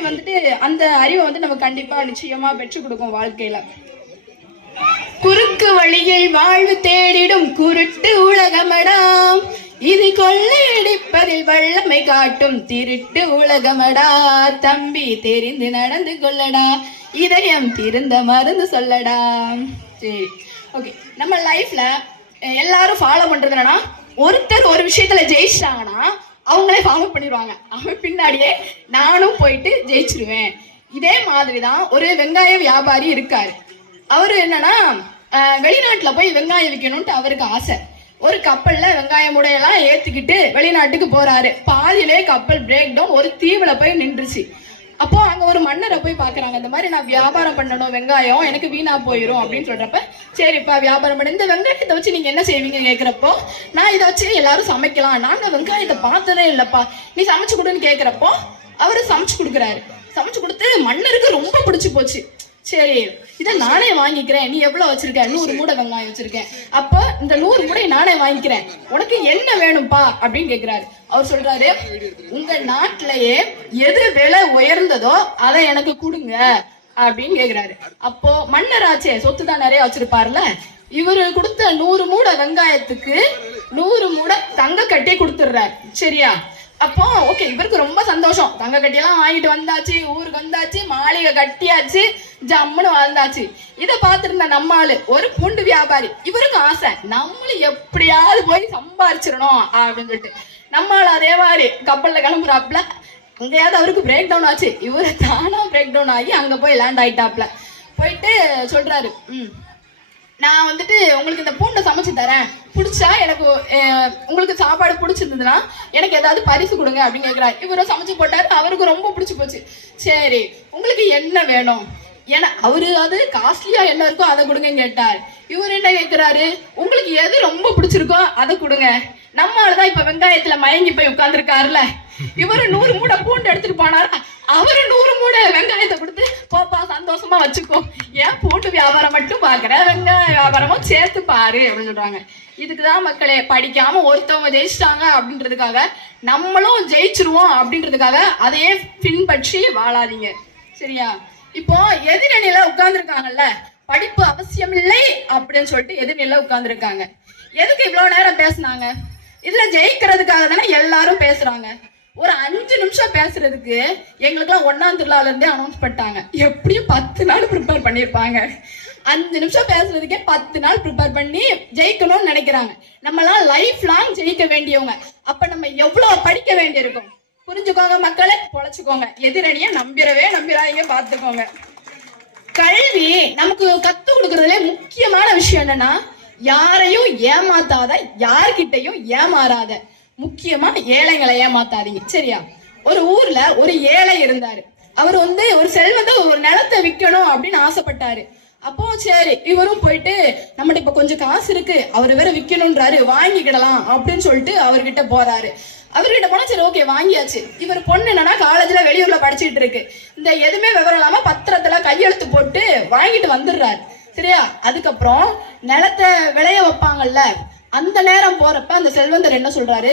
அந்த அறிவை நம்ம கண்டிப்பா நிச்சயமா பெற்றுக் கொடுக்கும் வாழ்க்கையில. குறுக்கு வழியில் வாழ்வு தேடிடும் குருட்டு உலகமடாம், இது கொள்ளையடிப்பதில் வல்லமை காட்டும் திருட்டு உலகமடா. தம்பி தெரிந்து நடந்து கொள்ளடா, இதயம் திருந்த மருந்து சொல்லடா. சரி, ஓகே. நம்ம லைஃப்ல எல்லாரும் ஃபாலோ பண்றது என்னன்னா, ஒருத்தர் ஒரு விஷயத்துல ஜெயிச்சிட்டாங்கன்னா அவங்களே ஃபாலோ பண்ணிடுவாங்க. அவன் பின்னாடியே நானும் போயிட்டு ஜெயிச்சிருவேன். இதே மாதிரிதான் ஒரு வெங்காய வியாபாரி இருக்காரு. அவரு என்னன்னா வெளிநாட்டுல போய் வெங்காயம் விற்கணும்ட்டு அவருக்கு ஆசை. ஒரு கப்பல்ல வெங்காய முடையெல்லாம் ஏத்திக்கிட்டு வெளிநாட்டுக்கு போறாரு. பாதியிலே கப்பல் பிரேக் டவுன், ஒரு தீவுல போய் நின்றுச்சு. அப்போ அங்க ஒரு மன்னரை போய் பாக்குறாங்க. இந்த மாதிரி நான் வியாபாரம் பண்ணணும், வெங்காயம் எனக்கு வீணா போயிரும் அப்படின்னு சொல்றப்ப, சரிப்பா வியாபாரம் பண்ண, இந்த வெங்காயத்தை வச்சு நீங்க என்ன செய்வீங்க கேக்குறப்போ, நான் இதை வச்சு எல்லாரும் சமைக்கலாம், நாங்க வெங்காயத்தை பார்த்ததே இல்லப்பா, நீ சமைச்சு கொடுன்னு கேக்குறப்போ அவரு சமைச்சு கொடுக்குறாரு. சமைச்சு கொடுத்து மன்னருக்கு ரொம்ப பிடிச்சு போச்சு. சரி, இதை நானே வாங்கிக்கிறேன், நீ எவ்வளவு வச்சிருக்க? 100 மூடை வெங்காயம் வச்சிருக்கேன். அப்ப இந்த 100 மூடை நானே வாங்கிக்கிறேன், உனக்கு என்ன வேணும்பா அப்படின்னு கேக்குறாரு. அவர் சொல்றாரு, உங்க நாட்டிலேயே எது விலை உயர்ந்ததோ அதை எனக்கு கொடுங்க அப்படின்னு கேக்குறாரு. அப்போ மன்னராச்சே, சொத்து தான் நிறைய வச்சிருப்பார்ல, இவரு கொடுத்த 100 மூடை வெங்காயத்துக்கு 100 மூடை தங்க கட்டி கொடுத்துடுறாரு. சரியா? அப்போ ஓகே, இவருக்கு ரொம்ப சந்தோஷம். தங்க கட்டியெல்லாம் வாங்கிட்டு வந்தாச்சு, ஊருக்கு வந்தாச்சு, மாளிகை கட்டியாச்சு, ஜம்முன்னு வாழ்ந்தாச்சு. இதை பார்த்துருந்த நம்மாளு ஒரு பூண்டு வியாபாரி, இவருக்கு ஆசை நம்மளும் எப்படியாவது போய் சம்பாரிச்சிடணும் அப்படின்னு சொல்லிட்டு நம்மால் அதே மாதிரி கப்பல்ல கிளம்புறாப்புல. அங்கேயாவது அவருக்கு பிரேக் டவுன் ஆச்சு, இவரு தானா பிரேக் டவுன் ஆகி அங்க போய் லேண்ட் ஆயிட்டாப்ல. போயிட்டு சொல்றாரு, நான் உங்களுக்கு இந்த பூண்டை சமைச்சு தரேன், பிடிச்சா எனக்கு உங்களுக்கு சாப்பாடு பிடிச்சிருந்ததுன்னா எனக்கு ஏதாவது பரிசு கொடுங்க அப்படின்னு கேட்கிறாரு. இவரும் சமைச்சு போட்டாரு, அவருக்கு ரொம்ப பிடிச்சு போச்சு. சரி, உங்களுக்கு என்ன வேணும்? ஏன்னா அவரு அது காஸ்ட்லியா என்ன இருக்கோ அதை கொடுங்கன்னு கேட்டார். இவர் என்ன கேட்கிறாரு, உங்களுக்கு எது ரொம்ப பிடிச்சிருக்கோ அதை கொடுங்க. நம்மளாலதான் இப்ப வெங்காயத்துல மயங்கி போய் உட்கார்ந்துருக்காருல, இவரு 100 மூடை பூண்டு எடுத்துட்டு போனாரா, அவரு 100 மூடை வெங்காயத்தை கொடுத்து போப்பா சந்தோஷமா வச்சுக்கோ, ஏன் பூண்டு வியாபாரம் மட்டும் பாக்குற, வெங்காய வியாபாரமும் சேர்த்து பாரு அப்படின்னு சொல்றாங்க. இதுக்குதான் மக்களே, படிக்காம ஒருத்தவங்க ஜெயிச்சிட்டாங்க அப்படின்றதுக்காக நம்மளும் ஜெயிச்சிருவோம் அப்படின்றதுக்காக அதையே பின்பற்றி வாழாதீங்க. சரியா? இப்போ எதிரணியில உட்கார்ந்துருக்காங்கல்ல, படிப்பு அவசியம் இல்லை அப்படின்னு சொல்லிட்டு எதிரணியில உட்கார்ந்துருக்காங்க. எதுக்கு இவ்வளவு நேரம் பேசினாங்க? இதுல ஜெயிக்கிறதுக்காக தானே எல்லாரும் பேசுறாங்க. ஒரு 5 நிமிஷம் பேசுறதுக்கு எங்களுக்கு எல்லாம் 1ஆம் திருவிழால இருந்தே அனௌன்ஸ் பண்ணிட்டாங்க. எப்படியும் 10 நாள் ப்ரிப்பேர் பண்ணிருப்பாங்க. 5 நிமிஷம் பேசுறதுக்கே 10 நாள் ப்ரிப்பேர் பண்ணி ஜெயிக்கணும்னு நினைக்கிறாங்க. நம்ம எல்லாம் லைஃப் லாங் ஜெயிக்க வேண்டியவங்க. அப்ப நம்ம எவ்வளவு படிக்க வேண்டியிருக்கும் புரிஞ்சுக்கோங்க மக்களே, பொழைச்சுக்கோங்க. எதிரணிய நம்பிராதீங்க, பாத்துக்கோங்க. கல்வி நமக்கு கத்து கொடுக்கறதுல முக்கியமான விஷயம் என்னன்னா, யாரையும் ஏமாத்தாத, யார்கிட்டையும் ஏமாறாத. முக்கியமா ஏழைங்களை ஏமாத்தாதீங்க. சரியா? ஒரு ஊர்ல ஒரு ஏழை இருந்தாரு. அவர் ஒரு செல்வத்தை, ஒரு நிலத்தை விற்கணும் அப்படின்னு ஆசைப்பட்டாரு. அப்போ சரி, இவரும் போயிட்டு நம்மகிட்ட இப்ப கொஞ்சம் காசு இருக்கு, அவர் வேற விற்கணும்ன்றாரு, வாங்கிக்கிடலாம் அப்படின்னு சொல்லிட்டு அவர்கிட்ட போறாரு. அவர்கிட்ட போனா சரி ஓகே வாங்கியாச்சு. இவர் பொண்ணு என்னன்னா காலேஜ்ல வெளியூர்ல படிச்சுட்டு இருக்கு. இந்த எதுவுமே விவரம் இல்லாம பத்திரத்துல கையெழுத்து போட்டு வாங்கிட்டு வந்துடுறாரு. சரியா? அதுக்கப்புறம் நிலத்தை விளைய வைப்பாங்கல்ல, அந்த நேரம் போறப்ப அந்த செல்வந்தர் என்ன சொல்றாரு,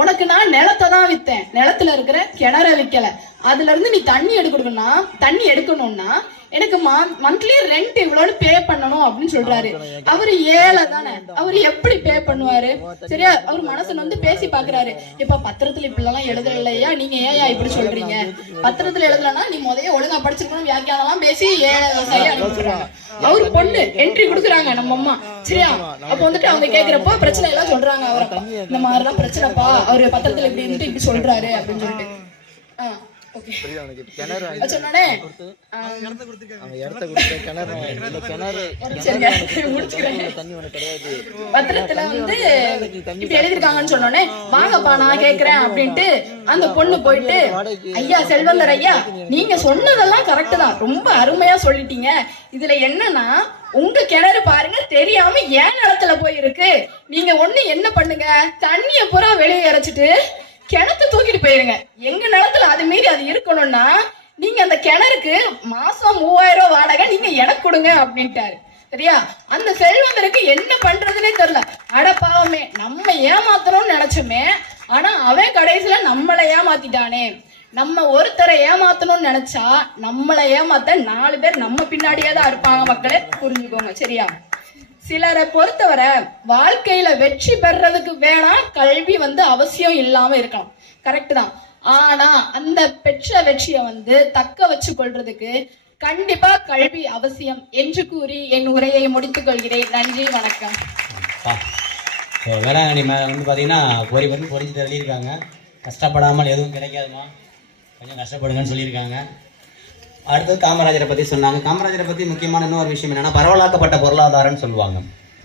உனக்கு நான் நிலத்தை தான் வித்தேன், நிலத்துல இருக்கிற கிணற விக்கல. அதுல இருந்து நீ தண்ணி எடுக்கணும்னா எனக்கு மந்த்லி ரெண்ட் இவ்வளோன்னு பே பண்ணணும் அப்படின்னு சொல்றாரு. அவரு ஏழை தானே, அவரு எப்படி பே பண்ணுவாரு? சரியா, அவர் மனசுல வந்து பேசி பாக்குறாரு. இப்ப பத்திரத்துல இப்படிலாம் எழுதலையா, நீங்க ஏயா இப்படி சொல்றீங்க? பத்திரத்துல எழுதலன்னா நீ முதல்ல ஒழுங்கா படிச்சிருக்கணும், வியாக்கியானலாம் பேசி ஏழை விவசாயி அனுப்பிச்சுறாங்க. அவரு பொண்ணு என்ட்ரி கொடுக்குறாங்க நம்ம அம்மா. சரியா, அப்ப வந்துட்டு அவங்க கேக்குறப்போ பிரச்சனை எல்லாம் சொல்றாங்க. அவரப்பா இந்த மாதிரிலாம் பிரச்சனைப்பா, அவரு பத்திரத்துல இப்படி இருந்துட்டு இப்படி சொல்றாரு அப்படின்னு சொல்லிட்டு. பத்திரத்துல வந்து இப்படி எழுதிருக்காங்கன்னு சொன்னோடனே வாங்கப்பா நான் கேக்குறேன் அப்படின்ட்டு அந்த பொண்ணு போயிட்டு, ஐயா செல்வந்தர் ஐயா, நீங்க சொன்னதெல்லாம் கரெக்ட் தான், ரொம்ப அருமையா சொல்லிட்டீங்க. இதுல என்னன்னா உங்க கிணறு பாருங்க தெரியாம ஏன் நிலத்துல போயிருக்கு. நீங்க ஒண்ணு என்ன பண்ணுங்க, தண்ணிய பூரா வெளியே இறைச்சிட்டு கிணத்து தூக்கிட்டு போயிருங்க. எங்க நிலத்துல அது மீறி அது இருக்கணும்னா நீங்க அந்த கிணறுக்கு மாசம் 3000 ரூபாய் வாடகை நீங்க எனக்கு கொடுங்க அப்படின்ட்டாரு. சரியா, அந்த செல்வந்தருக்கு என்ன பண்றதுன்னே தெரியல. அட பாவமே, நம்ம ஏமாத்தணும்னு நினைச்சோமே, ஆனா அவன் கடைசியில நம்மளை ஏமாத்திட்டானே. நம்ம ஒருத்தரை ஏமாத்தணும்னு நினைச்சா நம்மளை ஏமாத்த 4 பேர் நம்ம பின்னாடியே தான் இருப்பாங்க. மக்களே புரிஞ்சுக்கோங்க. சரியா, சிலரை பொறுத்தவரை வாழ்க்கையில வெற்றி பெறதுக்கு வேணா கல்வி வந்து அவசியம் இல்லாம இருக்கலாம், கரெக்ட் தான். ஆனா அந்த பெற்ற வெற்றியை வந்து தக்க வச்சு கொள்றதுக்கு கண்டிப்பா கல்வி அவசியம் என்று கூறி என் உரையை முடித்துக் கொள்கிறேன். நன்றி, வணக்கம். வேளாங்கண்ணி வந்து பார்த்தீங்கன்னா பொறிஞ்சு தள்ளியிருக்காங்க. கஷ்டப்படாமல் எதுவும் கிடைக்காதுமா, கொஞ்சம் கஷ்டப்படுங்கன்னு சொல்லியிருக்காங்க. அடுத்தது காமராஜரை பற்றி சொன்னாங்க. காமராஜரை பற்றி முக்கியமான இன்னொரு விஷயம் என்னென்னா, பரவலாக்கப்பட்ட பொருளாதாரம்னு சொல்லுவாங்க.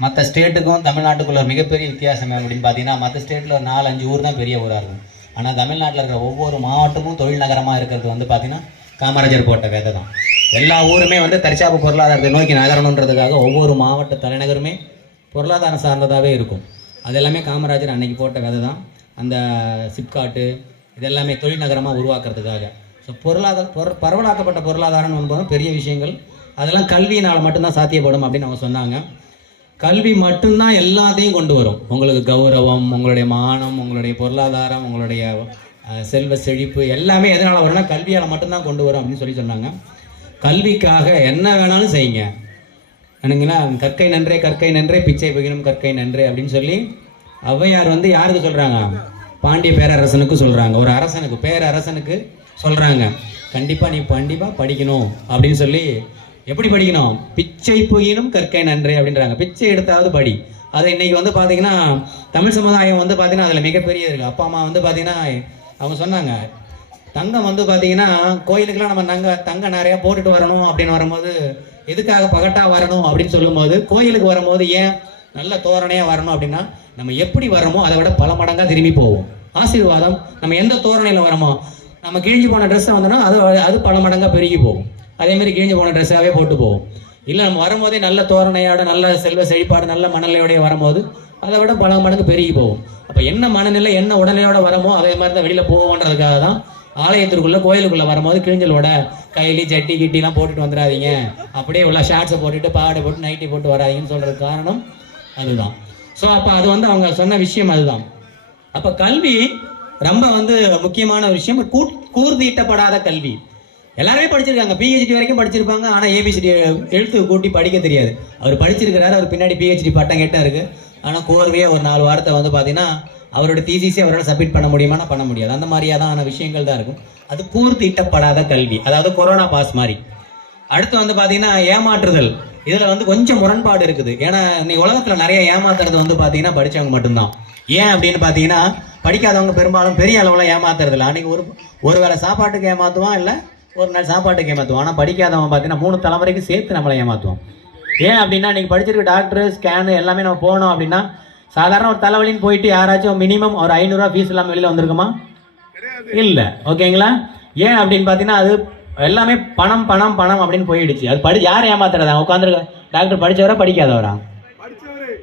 மற்ற ஸ்டேட்டுக்கும் தமிழ்நாட்டுக்குள்ள மிகப்பெரிய வித்தியாசம் அப்படின்னு பார்த்தீங்கன்னா, மற்ற ஸ்டேட்டில் ஒரு 4-5 ஊர் தான் பெரிய ஊராக இருக்கும். ஆனால் தமிழ்நாட்டில் இருக்கிற ஒவ்வொரு மாவட்டமும் தொழில் நகரமாக இருக்கிறது வந்து பார்த்தீங்கன்னா காமராஜர் போட்ட விதை தான். எல்லா ஊருமே வந்து தற்சார்பு பொருளாதாரத்தை நோக்கி நகரணுன்றதுக்காக ஒவ்வொரு மாவட்ட தலைநகருமே பொருளாதாரம் சார்ந்ததாகவே இருக்கும். அது எல்லாமே காமராஜர் அன்னைக்கு போட்ட விதை தான். அந்த சிப்காட்டு இதெல்லாமே தொழில் நகரமாக உருவாக்குறதுக்காக. ஸோ பரவலாக்கப்பட்ட பொருளாதாரம்னு வரும்போது பெரிய விஷயங்கள் அதெல்லாம் கல்வியினால் மட்டும்தான் சாத்தியப்படும் அப்படின்னு அவங்க சொன்னாங்க. கல்வி மட்டும்தான் எல்லாத்தையும் கொண்டு வரும். உங்களுக்கு கௌரவம், உங்களுடைய மானம், உங்களுடைய பொருளாதாரம், உங்களுடைய செல்வ செழிப்பு எல்லாமே எதனால் வரும்னா கல்வியால் மட்டும்தான் கொண்டு வரும் அப்படின்னு சொல்லி சொன்னாங்க. கல்விக்காக என்ன வேணாலும் செய்யுங்க என்னங்களா, கற்கை நன்றே கற்கை நன்றே பிச்சை பகிரும் கற்கை நன்றே அப்படின்னு சொல்லி ஔவையார் வந்து யாருக்கு சொல்கிறாங்க? பாண்டிய பேரரசனுக்கு சொல்கிறாங்க. ஒரு அரசனுக்கு, பேரரசனுக்கு சொல்கிறாங்க, கண்டிப்பாக நீ படிக்கணும் அப்படின்னு சொல்லி. எப்படி படிக்கணும்? பிச்சை புகினும் கற்கை நன்றே அப்படின்றாங்க. பிச்சை எடுத்தாவது படி. அதை இன்னைக்கு வந்து பார்த்தீங்கன்னா தமிழ் சமுதாயம் வந்து பார்த்தீங்கன்னா அதில் மிகப்பெரிய இருக்குது. அப்பா அம்மா வந்து பார்த்தீங்கன்னா அவங்க சொன்னாங்க, தங்கம் வந்து பார்த்தீங்கன்னா கோயிலுக்கெல்லாம் நம்ம தங்கம் நிறையா போட்டுட்டு வரணும் அப்படின்னு வரும்போது, எதுக்காக பகட்டா வரணும் அப்படின்னு சொல்லும்போது, கோயிலுக்கு வரும்போது ஏன் நல்ல தோரணையாக வரணும் அப்படின்னா, நம்ம எப்படி வரமோ அதை விட பல மடங்காக திரும்பி போவோம். ஆசீர்வாதம் நம்ம எந்த தோரணையில் வரமோ, நம்ம கிழிஞ்சு போன ட்ரெஸ்ஸை வந்தோன்னா அது பல மடங்காக பெருகி போகும். அதேமாதிரி கிழிஞ்சு போன ட்ரெஸ்ஸாகவே போட்டு போவோம். இல்லை நம்ம வரும்போதே நல்ல தோரணையோட, நல்ல செல்வ செழிப்பாடு, நல்ல மனநிலையோடைய வரும்போது அதை விட பல மடங்கு பெருகி போகும். அப்போ என்ன மனநிலை, என்ன உடனடியோட வரமோ அதே மாதிரி தான் வெளியில் போவோன்றதுக்காக தான் ஆலயத்திற்குள்ளே கோயிலுக்குள்ளே வரும்போது கிழிஞ்சலோட கைலி ஜட்டி கிட்டிலாம் போட்டுட்டு வந்துடாதீங்க, அப்படியே உள்ள ஷார்ட்ஸை போட்டுட்டு பாடை போட்டு நைட்டி போட்டு வராதிங்கன்னு சொல்கிறதுக்கு காரணம் அதுதான். ஸோ அப்போ அது வந்து அவங்க சொன்ன விஷயம் அதுதான். அப்போ கல்வி ரொம்ப வந்து முக்கியமான விஷயம். கூர்தீட்டப்படாத கல்வி. எல்லாருமே படிச்சிருக்காங்க, பிஹெச்டி வரைக்கும் படிச்சிருப்பாங்க. ஆனால் ஏபிசிடி எழுத்து கூட்டி படிக்க தெரியாது. அவர் படிச்சிருக்கிறாரு, அவர் பின்னாடி பிஹெச்டி பட்டம் கேட்டால் இருக்குது. ஆனால் கோர்வையாக ஒரு 4 வாரத்தை வந்து பார்த்தீங்கன்னா அவரோட தீசிஸே அவரால் சப்மிட் பண்ண முடியுமானா பண்ண முடியாது. அந்த மாதிரியான விஷயங்கள் தான் இருக்கும். அது கூர்தீட்டப்படாத கல்வி, அதாவது கொரோனா பாஸ் மாதிரி. அடுத்து வந்து பார்த்தீங்கன்னா ஏமாற்றுதல். இதில் வந்து கொஞ்சம் முரண்பாடு இருக்குது. ஏன்னா இன்னைக்கு உலகத்தில் நிறைய ஏமாத்துறது வந்து பார்த்தீங்கன்னா படித்தவங்க மட்டும்தான். ஏன் அப்படின்னு பார்த்தீங்கன்னா படிக்காதவங்க பெரும்பாலும் பெரிய அளவில் ஏமாத்துறது இல்லை. அன்றைக்கி ஒரு வேளை சாப்பாட்டுக்கு ஏமாற்றுவான், இல்லை ஒரு நாள் சாப்பாட்டுக்கு ஏமாற்றுவான். ஆனால் படிக்காதவன் பார்த்தீங்கன்னா 3 தலைமுறைக்கு சேர்த்து நம்மளை ஏமாற்றுவான். ஏன் அப்படின்னா இன்றைக்கி படிச்சிருக்க டாக்டர், ஸ்கேனு எல்லாமே நம்ம போகணும் அப்படின்னா, சாதாரண ஒரு தலைவலின்னு போயிட்டு யாராச்சும் மினிமம் ஒரு 500 ரூபா ஃபீஸ் இல்லாமல் வெளியில் வந்திருக்குமா? இல்லை. ஓகேங்களா? ஏன் அப்படின்னு பார்த்தீங்கன்னா அது எல்லாமே பணம் பணம் பணம் அப்படின்னு போயிடுச்சு. அது யார் ஏமாத்துறதா? உட்காந்துருக்க டாக்டர் படித்தவரா படிக்காதவரா?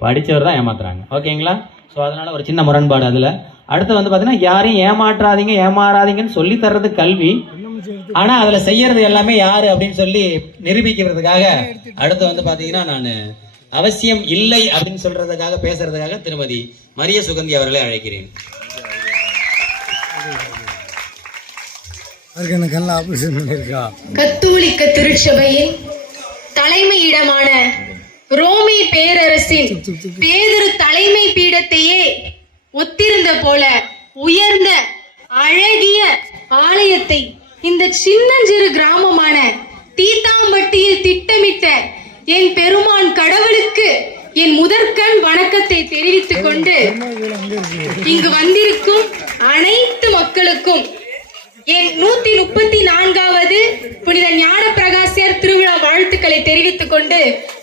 படித்தவர் தான் ஏமாத்துறாங்க. ஓகேங்களா? ஸோ அதனால் ஒரு சின்ன முரண்பாடு அதில். அடுத்து வந்து பார்த்தீங்கன்னா யாரையும் ஏமாற்றாதீங்க, ஏமாறாதீங்கன்னு சொல்லி தர்றது கல்வி. ஆனால் அதில் செய்யறது எல்லாமே யாரு அப்படின்னு சொல்லி நிரூபிக்கிறதுக்காக அடுத்து வந்து பார்த்தீங்கன்னா நான் அவசியம் இல்லை அப்படின்னு சொல்றதுக்காக பேசுறதுக்காக திருமதி மரிய சுகந்தி அவர்களை அழைக்கிறேன். அதுக்கு எனக்கு எல்லாம் ஆபரேஷன் பண்ணியிருக்கா. கத்தோலிக்க திருச்சபையின் தலைமையிடமான ரோமே பேரரசின் பேதுரு தலைமை பீடத்தையே ஒத்திருந்த போல உயர்ந்த அழகிய ஆலயத்தை இந்த சின்னஞ்சிறு கிராமமான தீத்தாம்பட்டியில் திட்டமிட்ட என் பெருமான் கடவுளுக்கு என் முதற்கண் வணக்கத்தை தெரிவித்துக் கொண்டு இங்கு வந்திருக்கும் அனைத்து மக்களுக்கும் என் 134வது புனித ஞான பிரகாசியர் திருவிழா வாழ்த்துக்களை தெரிவித்துக் கொண்டு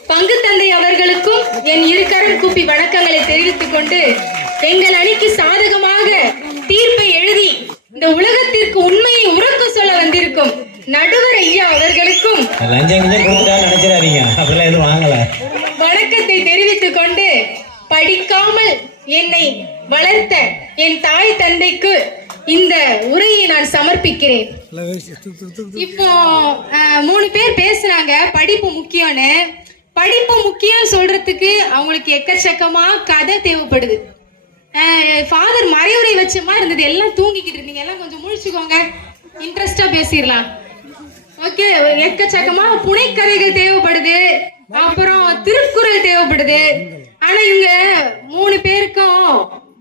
பங்கு தந்தை அவர்களுக்கும் என் இருக்கரம் கூப்பி வணக்கங்களை தெரிவித்துக் கொண்டு எங்கள் அணிக்கு சாதகமாக தீர்ப்பை எழுதி இந்த உலகத்திற்கு உண்மையை உறக்க சொல்ல வந்திருக்கும் நடுவர் ஐயா அவர்களுக்கும் வணக்கத்தை தெரிவித்துக் கொண்டு படிக்காமல் என்னை வளர்த்த என் தாய் தந்தைக்கு இந்த உரையை நான் சமர்ப்பிக்கிறேன். இப்போ 3 பேர் பேசுறாங்க படிப்பு முக்கியம்னு. படிப்பு முக்கியம் சொல்றதுக்கு அவங்களுக்கு எக்கச்சக்கமா கதை தேவைப்படுது. ஃபாதர் மறைவுரை வச்சமா இருந்தது, எல்லாம் தூங்கிக்கிட்டு இருந்தீங்க, எல்லாம் கொஞ்சம் முழிச்சுக்கோங்க, இன்ட்ரெஸ்டா பேசிடலாம். ஓகே, எக்கச்சக்கமா புனைக்கதைகள் தேவைப்படுது, அப்புறம் திருக்குறள் தேவைப்படுது. ஆனா இவங்க 3 பேருக்கும்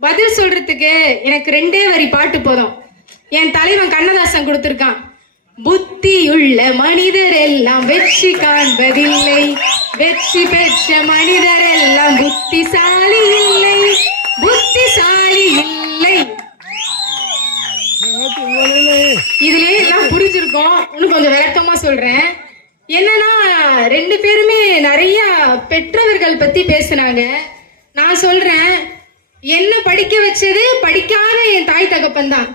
பதில் சொல்றதுக்கு எனக்கு 2 வரி பாட்டு போதும். என் தலைவன் கண்ணதாசன் கொடுத்திருக்கான். புத்தியுள்ள மனிதர் எல்லாம் வெற்றி காண்பதில்லை, வெற்றி பெற்ற மனிதர் எல்லாம் புத்திசாலி இல்லை, புத்திசாலி இல்லை. இதுலயே எல்லாம் புரிஞ்சிருக்கும். இன்னும் கொஞ்சம் விளக்கமா சொல்றேன். என்னன்னா 2 பேருமே நிறைய பெற்றவர்கள் பத்தி பேசுனாங்க. நான் சொல்றேன், என்ன படிக்க வச்சது படிக்காத என் தாய் தகப்பன் தான்.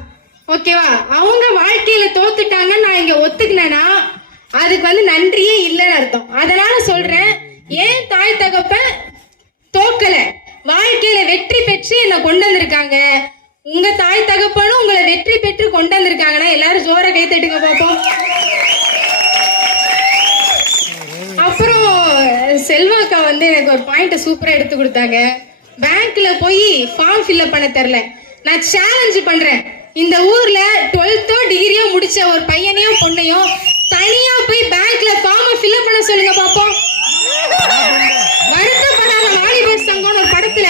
ஓகேவா? அவங்க வாழ்க்கையில தோத்துட்டாங்க, நான் இங்க ஒத்துக்கினேன்னா அதுக்கு நன்றியே இல்லைன்னு அர்த்தம். அதனால சொல்றேன், ஏன் தாய் தகப்பன் தோக்கல, வாழ்க்கையில வெற்றி பெற்று என்ன கொண்டு வந்திருக்காங்க. உங்க தாய் தகப்பனும் உங்களை வெற்றி பெற்று கொண்டு வந்திருக்காங்கன்னா எல்லாரும் ஜோர கை தட்டுங்க பாப்போம். அப்புறம் செல்வாக்கா எனக்கு ஒரு பாயிண்ட சூப்பரா எடுத்து கொடுத்தாங்க. பேங்க்ல போய் ஃபார்ம் ஃபில்அப் பண்ண தெரியல. நான் சேலஞ்ச் பண்றேன், இந்த ஊர்ல 12th டிகிரியோ முடிச்ச ஒரு பையனையும் பொண்ணையும் தனியா போய் பேங்க்ல ஃபார்ம் ஃபில்அப் பண்ண சொல்லுங்க பாப்போம். வருத்தப்படாத வாலிபர் சங்கம்னு ஒரு படத்துல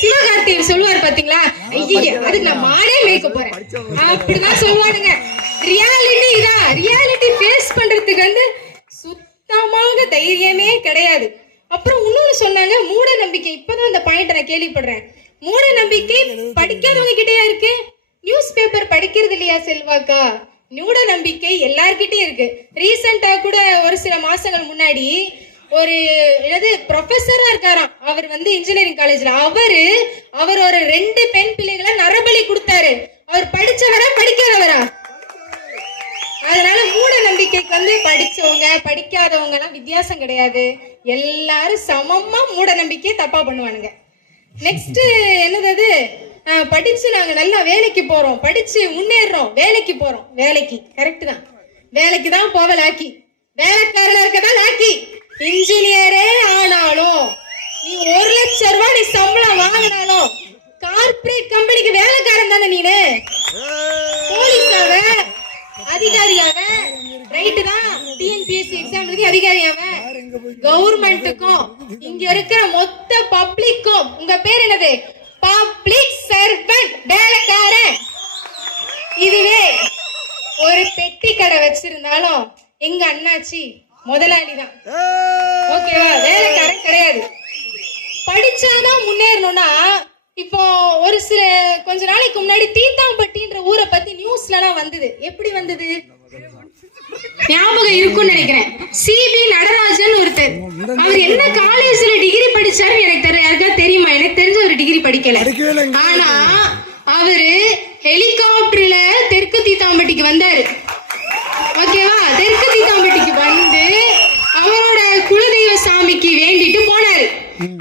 சிவகார்த்திகேயன் சொல்லுவார் பாத்தீங்களா, ஐயா அதுக்கு நான் மாடே மேய்க்க போறேன் அப்படிதான் சொல்லுவானுங்க. ரியாலிட்டி இதான். ரியாலிட்டி ஃபேஸ் பண்றதுக்கு சுத்தமாக தைரியமே கிடையாது. அப்புறம் இன்னொன்னு சொன்னாங்க, மூட நம்பிக்கை. இப்பதான் அந்த பாயிண்ட் நான் கேள்விப்படுறேன். மூட நம்பிக்கை படிக்காதவங்க கிட்டயா இருக்கு? நியூஸ் பேப்பர் படிக்கிறது இல்லையா செல்வாக்கா? மூட நம்பிக்கை எல்லார்கிட்டயும் இருக்கு. ரீசெண்டா கூட ஒரு சில மாசங்கள் முன்னாடி ஒரு ப்ரொஃபஸரா இருக்காராம். அவர் இன்ஜினியரிங் காலேஜ்ல அவர் ஒரு 2 பெண் பிள்ளைகளை நரபலி கொடுத்தாரு. அவர் படிச்சவரா படிக்காதவரா? அதனால மூட நம்பிக்கைக்கு படிச்சவங்க படிக்காதவங்க எல்லாம் வித்தியாசம் கிடையாது. எல்லாரும் சமமா மூட நம்பிக்கையை தப்பா பண்ணுவானுங்க. நெக்ஸ்ட் என்னது, படிச்சு நாங்க நல்லா வேலைக்கு போறோம், படிச்சு முன்னேறோம், வேலைக்கு போறோம். வேலைக்கு கரெக்ட் தான், வேலைக்கு தான் போவ லாக்கி, வேலைக்காரனா இருக்கதான் லாக்கி. இன்ஜினியரே ஆனாலும் நீ 1 லட்சம் ரூபாய் நீ சம்பளம் வாங்கினாலும் கார்பரேட் கம்பெனிக்கு வேலைக்காரன் தானே நீனு. போலீஸாவ அதிகாரியாவ ரைட்டு தான், டிஎன்பிஎஸ்சி எக்ஸாம் எழுதி அதிகாரியாவ. கவர்மெண்ட்டுக்கும் இங்க இருக்கிற மொத்த பப்ளிக்கும் உங்க பேர் என்னது? பப்ளிக் சர்வெண்ட், வேலைக்காரன். இதுவே ஒரு பெட்டி கடை வச்சிருந்தாலும் எங்க அண்ணாச்சி முதலாளி தான். ஓகேவா? வேலைக்காரன் கிடையாது. படிச்சாதான் முன்னேறணும்னா இப்போ ஒரு சில கொஞ்ச நாளைக்கு முன்னாடி தீத்தாம்பட்டின்ற ஊரை பத்தி நியூஸ்லாம் வந்தது. எப்படி வந்தது ஞாபகம் இருக்கும்னு நினைக்கிறேன். சிபி நடராஜன் ஒருத்தர், அவர் என்ன காலேஜ்ல டிகிரி படிச்சாரு எனக்கு யாருக்கா தெரியுமா? எனக்கு தெரிஞ்ச ஒரு டிகிரி படிக்கல. ஆனா அவரு ஹெலிகாப்டர்ல தெற்கு தீத்தாம்பட்டிக்கு வந்தாரு. ஓகேவா? தெற்கு தீத்தாம்பட்டிக்கு அவரோட குலதெய்வ சாமிக்கு வேண்டிட்டு போனாரு.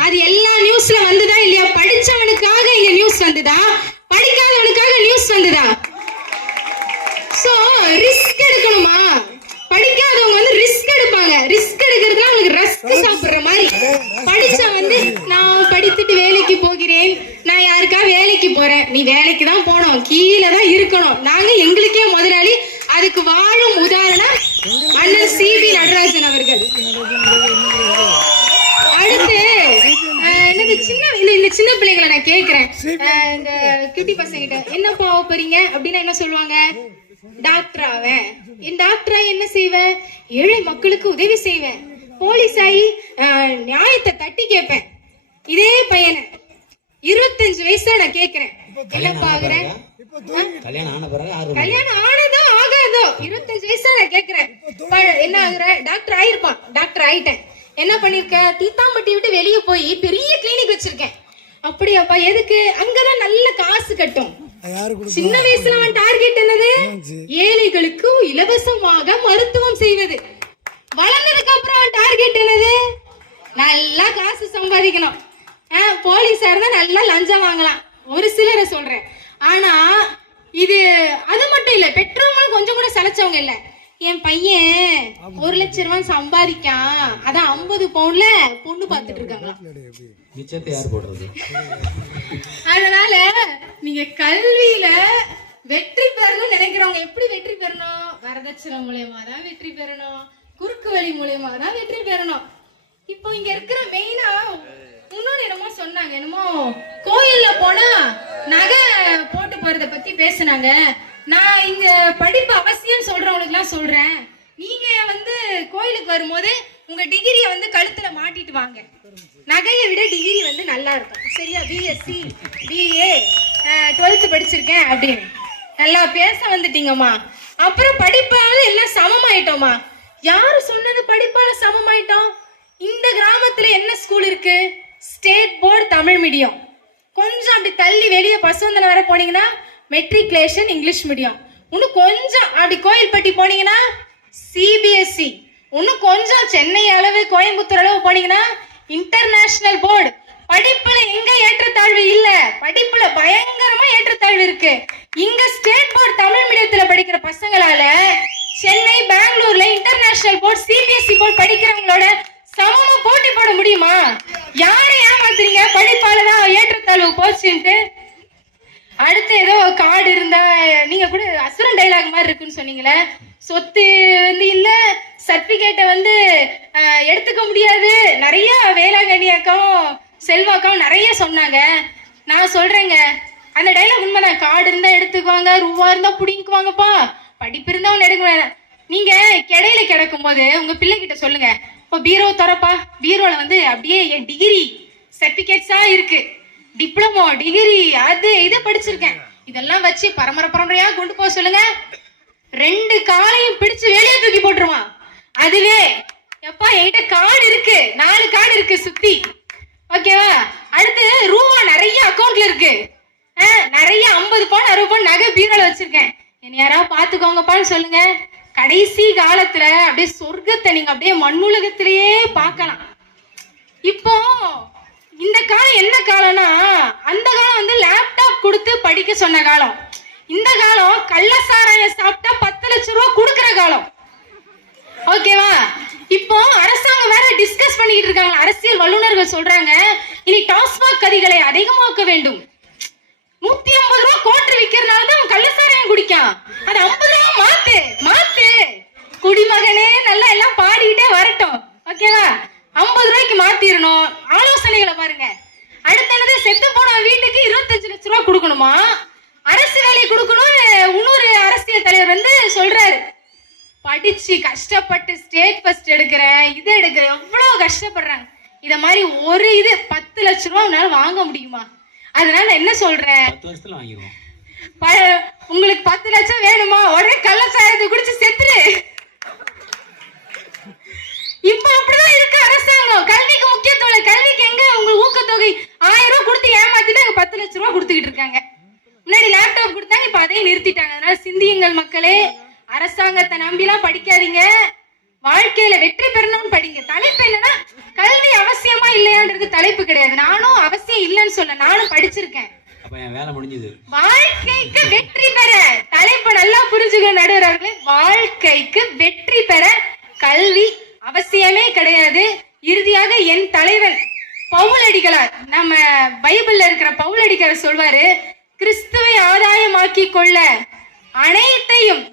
அது எல்லா நியூஸ்ல வந்துதா இல்லையா? படிச்சவனுக்காக இங்க நியூஸ் வந்துதா, படிக்காதவனுக்காக நியூஸ் வந்துதா? சோ ரிஸ்க் எடுக்கணுமா? படிக்காதவங்க ரிஸ்க் எடுப்பாங்க. ரிஸ்க் எடுக்கிறதுலாம் அவங்களுக்கு ரஸ்க் சாப்பிடுற மாதிரி. படிச்சா நான் படித்துட்டு வேலைக்கு போகிறேன், நான் யாருக்கா வேலைக்கு போறேன். நீ வேலைக்கு தான் போனோம், கீழே தான் இருக்கணும், நாங்க எங்களுக்கே முதலாளி, அதுக்கு வாழும் உதாரணம் அண்ணன் சிபி நடராஜன் அவர்கள். அடுத்து என்னது இந்த சின்ன பிள்ளைங்களை நான் கேக்குறேன், இந்த குட்டி பசங்கிட்ட என்னப்பா ஆக போறீங்க அப்படின்னா என்ன சொல்லுவாங்க? டாக்டர் ஆவேன். என் டாக்டரா என்ன செய்வேன்? ஏழை மக்களுக்கு உதவி செய்வேன். போலீஸ் ஆகி நியாயத்தை தட்டி கேட்பேன். இதே பையனை 25 வயசுல நான் கேக்குறேன், என்னப்பா ஆகுறேன்? கல்யாணம் ஆனதோ ஆகாதோ 25 வயசுல நான் கேக்குறேன், என்ன ஆகுற? டாக்டர் ஆயிருப்பான். டாக்டர் ஆயிட்டேன். என்ன பண்ணிருக்க? தீத்தாம்பட்டி விட்டு வெளியே போய் பெரிய கிளினிக் வச்சிருக்கேன். அப்படியாப்பா? எதுக்கு? அங்கதான் நல்ல காசு கட்டும். சின்ன வயசுல அவன் டார்கெட் என்னது? ஏழைகளுக்கு இலவசமாக மருத்துவம் செய்வது. வளர்ந்ததுக்கு அப்புறம் அவன் டார்கெட் என்னது? நல்லா காசு சம்பாதிக்கணும். போலீஸா இருந்தா நல்லா லஞ்சம் வாங்கலாம். ஒரு சிலரை சொல்றேன். ஆனா இது அது மட்டும் இல்ல, பெற்றோர்களும் கொஞ்சம் கூட சலைச்சவங்க இல்ல. என் பையன் 1 லட்சம் ரூபாய் சம்பாதிக்கான், அதான் 50 பவுன்ல பொண்ணு பாத்துட்டு இருக்காங்க. அதனால நீங்க கல்வியில வெற்றி பெறணும்னு நினைக்கிறவங்க எப்படி வெற்றி பெறணும்? வரதட்சணை மூலியமா தான் வெற்றி பெறணும், குறுக்கு வழி மூலியமா தான் வெற்றி பெறணும். இப்போ இங்க இருக்கிற மெயினா இன்னொன்னு என்னமோ சொன்னாங்க, என்னமோ கோயில்ல போனா நகை போட்டு போறத பத்தி பேசுனாங்க. நான் இங்க படிப்பு அவசியம் சொல்றவங்களுக்கு எல்லாம் சொல்றேன், நீங்க வந்து கோயிலுக்கு வரும்போது உங்க டிகிரியை வந்து கழுத்துல மாட்டிட்டு வாங்க. நகையை விட டிகிரி வந்து நல்லா இருக்கும். சரியா? பிஎஸ்சி பிஏ 12th படிச்சிருக்கேன் அப்படின்னு நல்லா பேச வந்துட்டீங்கம்மா. அப்புறம் படிப்பால எல்லாம் சமமாயிட்டோமா? யாரு சொன்னது படிப்பால சமமாயிட்டோம்? இந்த கிராமத்துல என்ன ஸ்கூல் இருக்கு? State board Tamil medium. கொஞ்சம் அப்படி தள்ளி வெளியே பசுவந்தன வர போனீங்கன்னா மெட்ரிகுலேஷன் இங்கிலீஷ் மீடியம். இன்னும் கொஞ்சம் அப்படி கோயில்பட்டி போனீங்கன்னா சிபிஎஸ்சி. இன்னும் கொஞ்சம் சென்னை அளவு கோயம்புத்தூர் அளவு போனீங்கன்னா இன்டர்நேஷனல் போர்டு. படிப்புல எங்க ஏற்றத்தாழ்வு இல்ல, படிப்புல பயங்கரமா ஏற்றத்தாழ்வு இருக்கு. இங்க ஸ்டேட் போர்டு தமிழ் மீடியத்துல படிக்கிற பசங்களால சென்னை பெங்களூர்ல இன்டர்நேஷனல் போர்டு சிபிஎஸ்சி போர்டு படிக்கிறவங்களோட சமமா போட்டி போட முடியுமா? யாரை ஏமாத்துறீங்க? படிப்பாலதான் ஏற்றத்தாழ்வு போச்சுன்ட்டு. அடுத்து ஏதோ கார்டு இருந்தா, நீங்க கூட அசுரன் டைலாக் மாதிரி இருக்குன்னு சொன்னீங்களே, சொத்து வந்து இல்ல, சர்டிபிகேட்டை வந்து எடுத்துக்க முடியாது. நிறைய வேளாங்கண்ணி அக்காவும் செல்வாக்காவும் நிறைய சொன்னாங்க. நான் சொல்றேங்க, அந்த டைலாக் உண்மைதான். கார்டு இருந்தா எடுத்துக்குவாங்க, ரூபா இருந்தா புடிங்குவாங்கப்பா, படிப்பு இருந்தா ஒன்னு எடுக்க. நீங்க கிடையில கிடக்கும் போது உங்க பிள்ளைகிட்ட சொல்லுங்க, இப்போ பீரோ தரப்பா, பீரோல வந்து அப்படியே என் டிகிரி சர்டிபிகேட்ஸா இருக்கு, டிப்ளமோ டிகிரி அது இதை படிச்சிருக்கேன், இதெல்லாம் வச்சு பரம்பரையா கொண்டு போக சொல்லுங்க. 2 காலையும் பிடிச்சு வெளியே தூக்கி போட்டுருவான். அதுவே எப்பா என்கிட்ட கார்டு இருக்கு, 4 கார்டு இருக்கு சுத்தி, ஓகேவா? அடுத்து ரூபா நிறைய அக்கௌண்ட்ல இருக்கு, நிறைய 50 பவுன் 60 பவுன் நகை பீரோல வச்சிருக்கேன், என்ன யாராவது பாத்துக்கோங்கப்பான்னு சொல்லுங்க. கடைசி காலத்துல அப்படியே சொர்க்கத்தை நீங்க அப்படியே மண்ணுலகத்திலேயே பார்க்கலாம். இப்போ இந்த காலம் என்ன காலம்னா, அந்த காலம் வந்து லேப்டாப் கொடுத்து படிக்க சொன்ன காலம். இந்த காலம் கள்ளசாராயம் சாப்பிட்டா 10 லட்சம் ரூபாய் கொடுக்கிற காலம், ஓகேவா? இப்போ அரசாங்கம் வேற டிஸ்கஸ் பண்ணிட்டு இருக்காங்க. அரசியல் வல்லுநர்கள் சொல்றாங்க, இனி டாஸ்மாக் கதிகளை அதிகமாக்க வேண்டும். 150 ரூபாய் கோட்டர் விக்கிறதுனால தான் கள்ளசாராயம் குடிக்கான், அது 50 ரூபாய் மாத்து குடிமகனே, நல்லா எல்லாம் பாடிக்கிட்டே வரட்டும், ஓகேவா? 50 ரூபாய்க்கு மாத்திரணும். ஆலோசனைகளை பாருங்க. அடுத்து என்னது? செத்து போன வீட்டுக்கு 25 லட்சம் ரூபாய் கொடுக்கணுமா? அரசு வேலை கொடுக்கணும்னு இன்னொரு அரசியல் தலைவர் வந்து சொல்றாரு. படிச்சு கஷ்டப்பட்டு ஸ்டேட் ஃபர்ஸ்ட் எடுக்கிறேன், இது எடுக்கிறேன், எவ்வளவு கஷ்டப்படுறாங்க. இத மாதிரி ஒரு இது 10 லட்சம் ரூபாய் உன்னால வாங்க முடியுமா? அதனால என்ன சொல்றேன், 10 வருஷத்துல வாங்கிடுவோம். உங்களுக்கு 10 லட்சம் வேணுமா? உடனே கள்ளச்சாராயத்தை குடிச்சு செத்துரு. இப்ப அப்படிதான் இருக்கு அரசாங்கம். கல்விக்கு முக்கியத்துவம், கல்விக்கு எங்க உங்களுக்கு ஊக்கத்தொகை 1000 ரூபாய் கொடுத்து ஏமாத்திட்டு 10 லட்சம் ரூபாய் கொடுத்துக்கிட்டு இருக்காங்க. முன்னாடி லேப்டாப் கொடுத்தாங்க, இப்ப அதையும் நிறுத்திட்டாங்க. அதனால சிந்தியுங்கள் மக்களே, அரசாங்கத்தை நம்பிலாம் படிக்காதீங்க, வாழ்க்கையில வெற்றி பெறணும்னு படிங்க. தலைப்பு என்னன்னா கல்வி அவசியமா இல்லையான்றது தலைப்பு கிடையாது. நானும் அவசியம் இல்லைன்னு சொல்ல, நானும் படிச்சிருக்கேன். வாழ்க்கைக்கு வெற்றி பெற தலைப்பு நல்லா புரிஞ்சுக்க நடுவர் அவர்களே. வாழ்க்கைக்கு வெற்றி பெற கல்வி அவசியமே கிடையாது. இறுதியாக என் தலைவன் பவுலடிகளார், நம்ம பைபிள்ல இருக்கிற பவுலடிகளார் சொல்வாரு, கிறிஸ்துவை ஆதாயமாக்கி கொள்ள அனைத்தையும்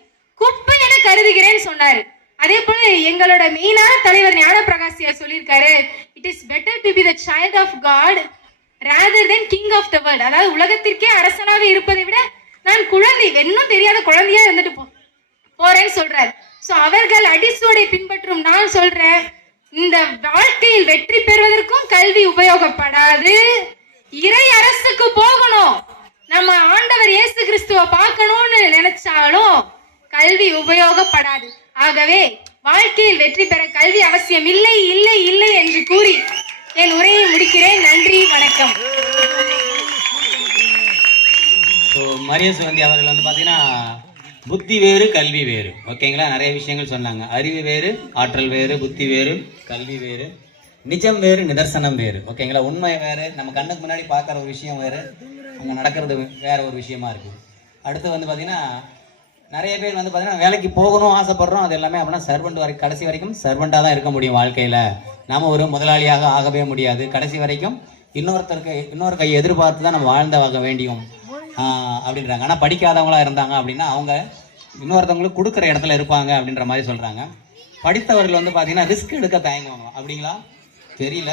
குப்பை முக்கியம் கருதுகிறேன்னு சொன்னாரு. அதே போல எங்களோட மெயினான தலைவர் ஞானப்பிரகாசியா சொல்லியிருக்காரு, it is better to be the child of God rather than king of the world. அதாவது உலகத்திற்கே அரசனாக இருப்பதை விட நான் குழந்தை, இன்னும் தெரியாத குழந்தையா இருந்துட்டு போறேன்னு சொல்றாரு. சோ அவர்கள் அடிசுவடை பின்பற்றும் நான் சொல்றேன், இந்த வாழ்க்கையில் வெற்றி பெறுவதற்கும் கல்வி உபயோகப்படாது. இறை அரசுக்கு போகணும், நம்ம ஆண்டவர் இயேசு கிறிஸ்துவ பார்க்கணும்னு நினைச்சாலும் கல்வி உபயோகப்படாது. ஆகவே வாழ்க்கையில் வெற்றி பெற கல்வி அவசியம் இல்லை இல்லை இல்லை என்று கூறி என் உரையை முடிக்கிறேன். நன்றி, வணக்கம். ஸோ மரிய சுகந்தி அவர்கள் வந்து பார்த்தீங்கன்னா புத்தி வேறு கல்வி வேறு, ஓகேங்களா, நிறைய விஷயங்கள் சொன்னாங்க. அறிவு வேறு, ஆற்றல் வேறு, புத்தி வேறு, கல்வி வேறு, நிஜம் வேறு, நிதர்சனம் வேறு, ஓகேங்களா, உண்மை வேறு, நம்ம கண்ணுக்கு முன்னாடி பார்க்குற ஒரு விஷயம் வேறு, அங்கே நடக்கிறது வேற ஒரு விஷயமா இருக்குது. அடுத்து வந்து பார்த்தீங்கன்னா நிறைய பேர் வந்து பார்த்தீங்கன்னா வேலைக்கு போகணும் ஆசைப்படுறோம், அது எல்லாமே அப்படின்னா சர்வெண்ட் வரைக்கும், கடைசி வரைக்கும் சர்வெண்ட்டாக தான் இருக்க முடியும் வாழ்க்கையில். நாம் ஒரு முதலாளியாக ஆகவே முடியாது. கடைசி வரைக்கும் இன்னொரு கையை எதிர்பார்த்து தான் நம்ம வாழ்ந்தவாக வேண்டியும் அப்படின்றாங்க. ஆனால் படிக்காதவங்களாக இருந்தாங்க அப்படின்னா அவங்க இன்னொருத்தவங்களுக்கு கொடுக்குற இடத்துல இருப்பாங்க அப்படின்ற மாதிரி சொல்கிறாங்க. படித்தவர்கள் வந்து பார்த்தீங்கன்னா ரிஸ்க் எடுக்க தயங்குவாங்க, அப்படிங்களா தெரியல,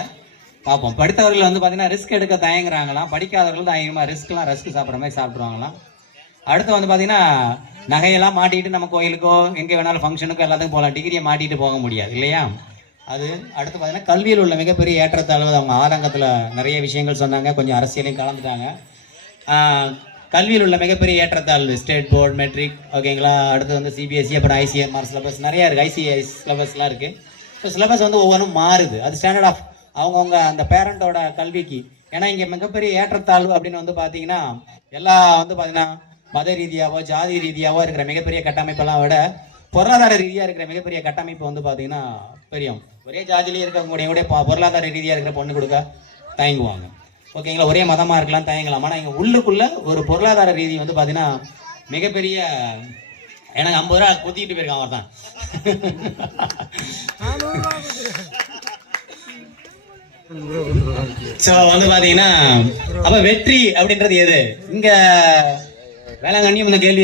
பார்ப்போம். படித்தவர்கள் வந்து பார்த்தீங்கன்னா ரிஸ்க் எடுக்க தயங்குறாங்களாம், படிக்காதவர்கள் தான் அதிகமாக ரஸ்க் சாப்பிட்ற மாதிரி சாப்பிட்ருவாங்களாம். அடுத்து வந்து பார்த்தீங்கன்னா நகையெல்லாம் மாட்டிட்டு நம்ம கோயிலுக்கோ எங்கே வேணாலும் ஃபங்க்ஷனுக்கோ எல்லாத்துக்கும் போகலாம், டிகிரியை மாட்டிட்டு போக முடியாது இல்லையா. அது அடுத்து பார்த்தீங்கன்னா கல்வியில் உள்ள மிகப்பெரிய ஏற்றத்தாழ்வு. அவங்க ஆரம்பத்தில் நிறைய விஷயங்கள் சொன்னாங்க, கொஞ்சம் அரசியலையும் கலந்துட்டாங்க. கல்வியில் உள்ள மிகப்பெரிய ஏற்றத்தாழ்வு ஸ்டேட் போர்டு, மெட்ரிக், ஓகேங்களா. அடுத்து வந்து சிபிஎஸ்சி, அப்புறம் ஐசிஎம்ஆர் சிலபஸ் நிறையா இருக்குது, ஐசிஐஎஸ் சிலபஸ்லாம் இருக்குது. ஸோ சிலபஸ் வந்து ஒவ்வொன்றும் மாறுது, அது ஸ்டாண்டர்ட் ஆஃப் அவங்கவுங்க அந்த பேரண்டோட கல்விக்கு. ஏன்னா இங்கே மிகப்பெரிய ஏற்றத்தாழ்வு அப்படின்னு வந்து பார்த்தீங்கன்னா எல்லா வந்து பார்த்தீங்கன்னா மத ரீதியாவோ ஜாதி ரீதியாவோ இருக்கிற மிகப்பெரிய கட்டமைப்பெல்லாம் விட பொருளாதார ரீதியாக இருக்கிற மிகப்பெரிய கட்டமைப்பு வந்து பார்த்தீங்கன்னா பெரியும். ஒரே ஜாதியிலே இருக்கக்கூடிய கூட பொருளாதார ரீதியாக இருக்கிற பொண்ணு கொடுக்க தயங்குவாங்க, ஓகேங்களா. ஒரே மதமாக இருக்கலாம், தயங்கலாம். ஆனால் இங்கே உள்ளுக்குள்ள ஒரு பொருளாதார ரீதி வந்து பார்த்தீங்கன்னா மிகப்பெரிய, எனக்கு 50 ரூபா குத்திக்கிட்டு போயிருக்கான் அவர் தான். ஸோ வந்து பார்த்தீங்கன்னா அப்போ வெற்றி அப்படின்றது எது? இங்கே வேளாங்கண்ணியும் இந்த கேள்வி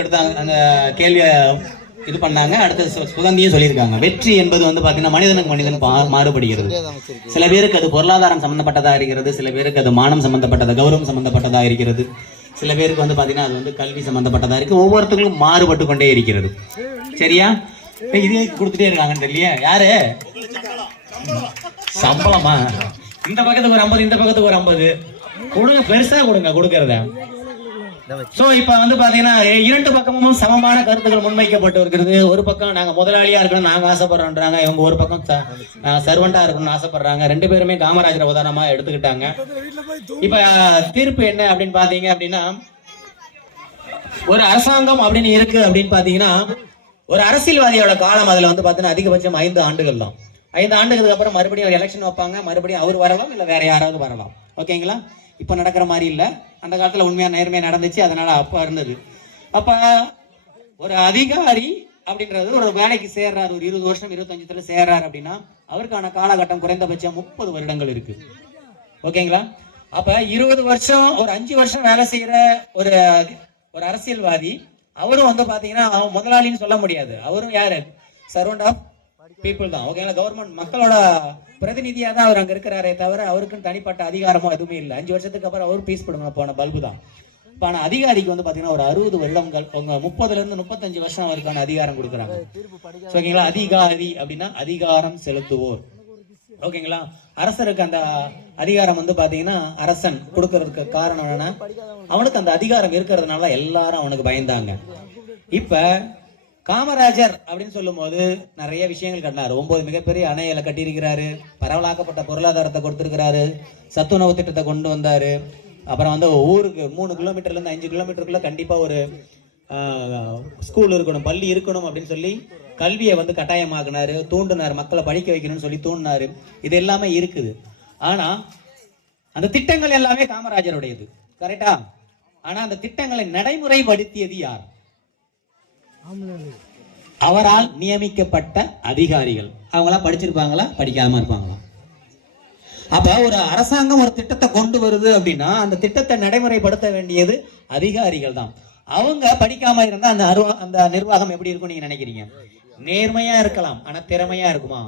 எடுத்தாங்க, அந்த கேள்வியை இது பண்ணாங்க. அடுத்து சுகந்தியும் சொல்லியிருக்காங்க, வெற்றி என்பது வந்து பார்த்தீங்கன்னா மனிதனுக்கு மனிதன் மாறுபடுகிறது. சில பேருக்கு அது பொருளாதாரம் சம்பந்தப்பட்டதாக இருக்கிறது, சில பேருக்கு அது மானம் சம்பந்தப்பட்டதா, கௌரவம் சம்பந்தப்பட்டதாக இருக்கிறது, சில பேருக்கு வந்து பார்த்தீங்கன்னா அது வந்து கல்வி சம்பந்தப்பட்டதாக இருக்கு. ஒவ்வொருத்தருக்கும் மாறுபட்டு கொண்டே இருக்கிறது, சரியா. இதே கொடுத்துட்டே இருக்காங்கன்னு தெரியல யாரு சம்பளமா, இந்த பக்கத்துக்கு ஒரு 50, இந்த பக்கத்துக்கு ஒரு 50 கொடுங்க, பெருசா கொடுங்க கொடுக்கறத. சோ இப்ப வந்து பாத்தீங்கன்னா இரண்டு பக்கமும் சமமான கருத்துக்கள் முன்வைக்கப்பட்டு இருக்கிறது. ஒரு பக்கம் நாங்க முதலாளியா இருக்கணும் நாங்க ஆசைப்படுறோம்ன்றாங்க, இவங்க ஒரு பக்கம் சர்வெண்டா இருக்கணும்னு ஆசைப்படுறாங்க. ரெண்டு பேருமே காமராஜர் உதாரணமா எடுத்துக்கிட்டாங்க. இப்ப தீர்ப்பு என்ன அப்படின்னு பாத்தீங்க அப்படின்னா, ஒரு அரசாங்கம் அப்படின்னு இருக்கு அப்படின்னு பாத்தீங்கன்னா ஒரு அரசியல்வாதியோட காலம் அதுல வந்து பாத்தீங்கன்னா அதிகபட்சம் 5 ஆண்டுகள் தான். 5 ஆண்டுகளுக்கு அப்புறம் மறுபடியும் எலெக்ஷன் வைப்பாங்க, மறுபடியும் அவர் வரலாம் இல்ல வேற யாராவது வரலாம், ஓகேங்களா. இப்ப நடக்கிற மாதிரி இல்ல, அந்த காலத்துல உண்மையா நேர்மையா நடந்துச்சு, அதனால அப்ப இருந்தது. அப்ப ஒரு அதிகாரி அப்படின்றது ஒரு வேலைக்கு சேர்றாரு, ஒரு 20 வருஷம் 25 சேர்றாரு அப்படின்னா அவருக்கான காலகட்டம் குறைந்தபட்சம் 30 வருடங்கள் இருக்கு, ஓகேங்களா. அப்ப 20 வருஷம் ஒரு 5 வருஷம் வேலை செய்யற ஒரு அரசியல்வாதி அவரும் வந்து பாத்தீங்கன்னா அவன் முதலாளின்னு சொல்ல முடியாது. அவரும் யாரு, சர்வெண்ட் ஆஃப் பீப்புள் தான், ஓகேங்களா. கவர்மெண்ட் மக்களோட பிரதிநிதியா தான் அவர் அங்க இருக்கிறாரே தவிர அவருக்குன்னு தனிப்பட்ட அதிகாரமோ எதுவுமே இல்லை. 5 வருஷத்துக்கு அப்புறம் அவர் பீஸ் பண்ணுங்க போன பல்பு தான். இப்ப ஆனா அதிகாரிக்கு வந்து பாத்தீங்கன்னா ஒரு 60 வருடங்கள், உங்க 30ல இருந்து 35 வருஷம் அவருக்கான அதிகாரம் கொடுக்குறாங்க, ஓகேங்களா. அதிகாரி அப்படின்னா அதிகாரம் செலுத்துவோர், ஓகேங்களா. அரசருக்கு அந்த அதிகாரம் வந்து பாத்தீங்கன்னா அரசன் கொடுக்கறதுக்கு காரணம் என்னன்னா அவனுக்கு அந்த அதிகாரம் இருக்கிறதுனால எல்லாரும் அவனுக்கு பயந்தாங்க. இப்ப காமராஜர் அப்படின்னு சொல்லும் போது நிறைய விஷயங்கள் கட்டினாரு. 9 மிகப்பெரிய அணைகளை கட்டியிருக்கிறாரு, பரவலாக்கப்பட்ட பொருளாதாரத்தை கொடுத்திருக்கிறாரு, சத்துணவு திட்டத்தை கொண்டு வந்தாரு. அப்புறம் வந்து ஊருக்கு 3 கிலோமீட்டர்ல இருந்து 5 கிலோமீட்டருக்குள்ள கண்டிப்பா ஒரு ஸ்கூல் இருக்கணும், பள்ளி இருக்கணும் அப்படின்னு சொல்லி கல்வியை வந்து கட்டாயமாக்குனாரு, தூண்டினாரு, மக்களை படிக்க வைக்கணும்னு சொல்லி தூண்டினாரு. இது எல்லாமே இருக்குது. ஆனா அந்த திட்டங்கள் எல்லாமே காமராஜருடையது, கரெக்டா. ஆனா அந்த திட்டங்களை நடைமுறைப்படுத்தியது யார்? அவரால் நியமிக்கப்பட்ட அதிகாரிகள். அவங்களாம் படிச்சிருப்பாங்களா, படிக்காம இருப்பாங்களா? அப்ப ஒரு அரசாங்கம் ஒரு திட்டத்தை கொண்டு வருது அப்படின்னா அந்த திட்டத்தை நடைமுறைப்படுத்த வேண்டியது அதிகாரிகள் தான். அவங்க படிக்காம இருந்தா அந்த நிர்வாகம் எப்படி இருக்கும் நீங்க நினைக்கிறீங்க? நேர்மையா இருக்கலாம், ஆனா திறமையா இருக்குமா?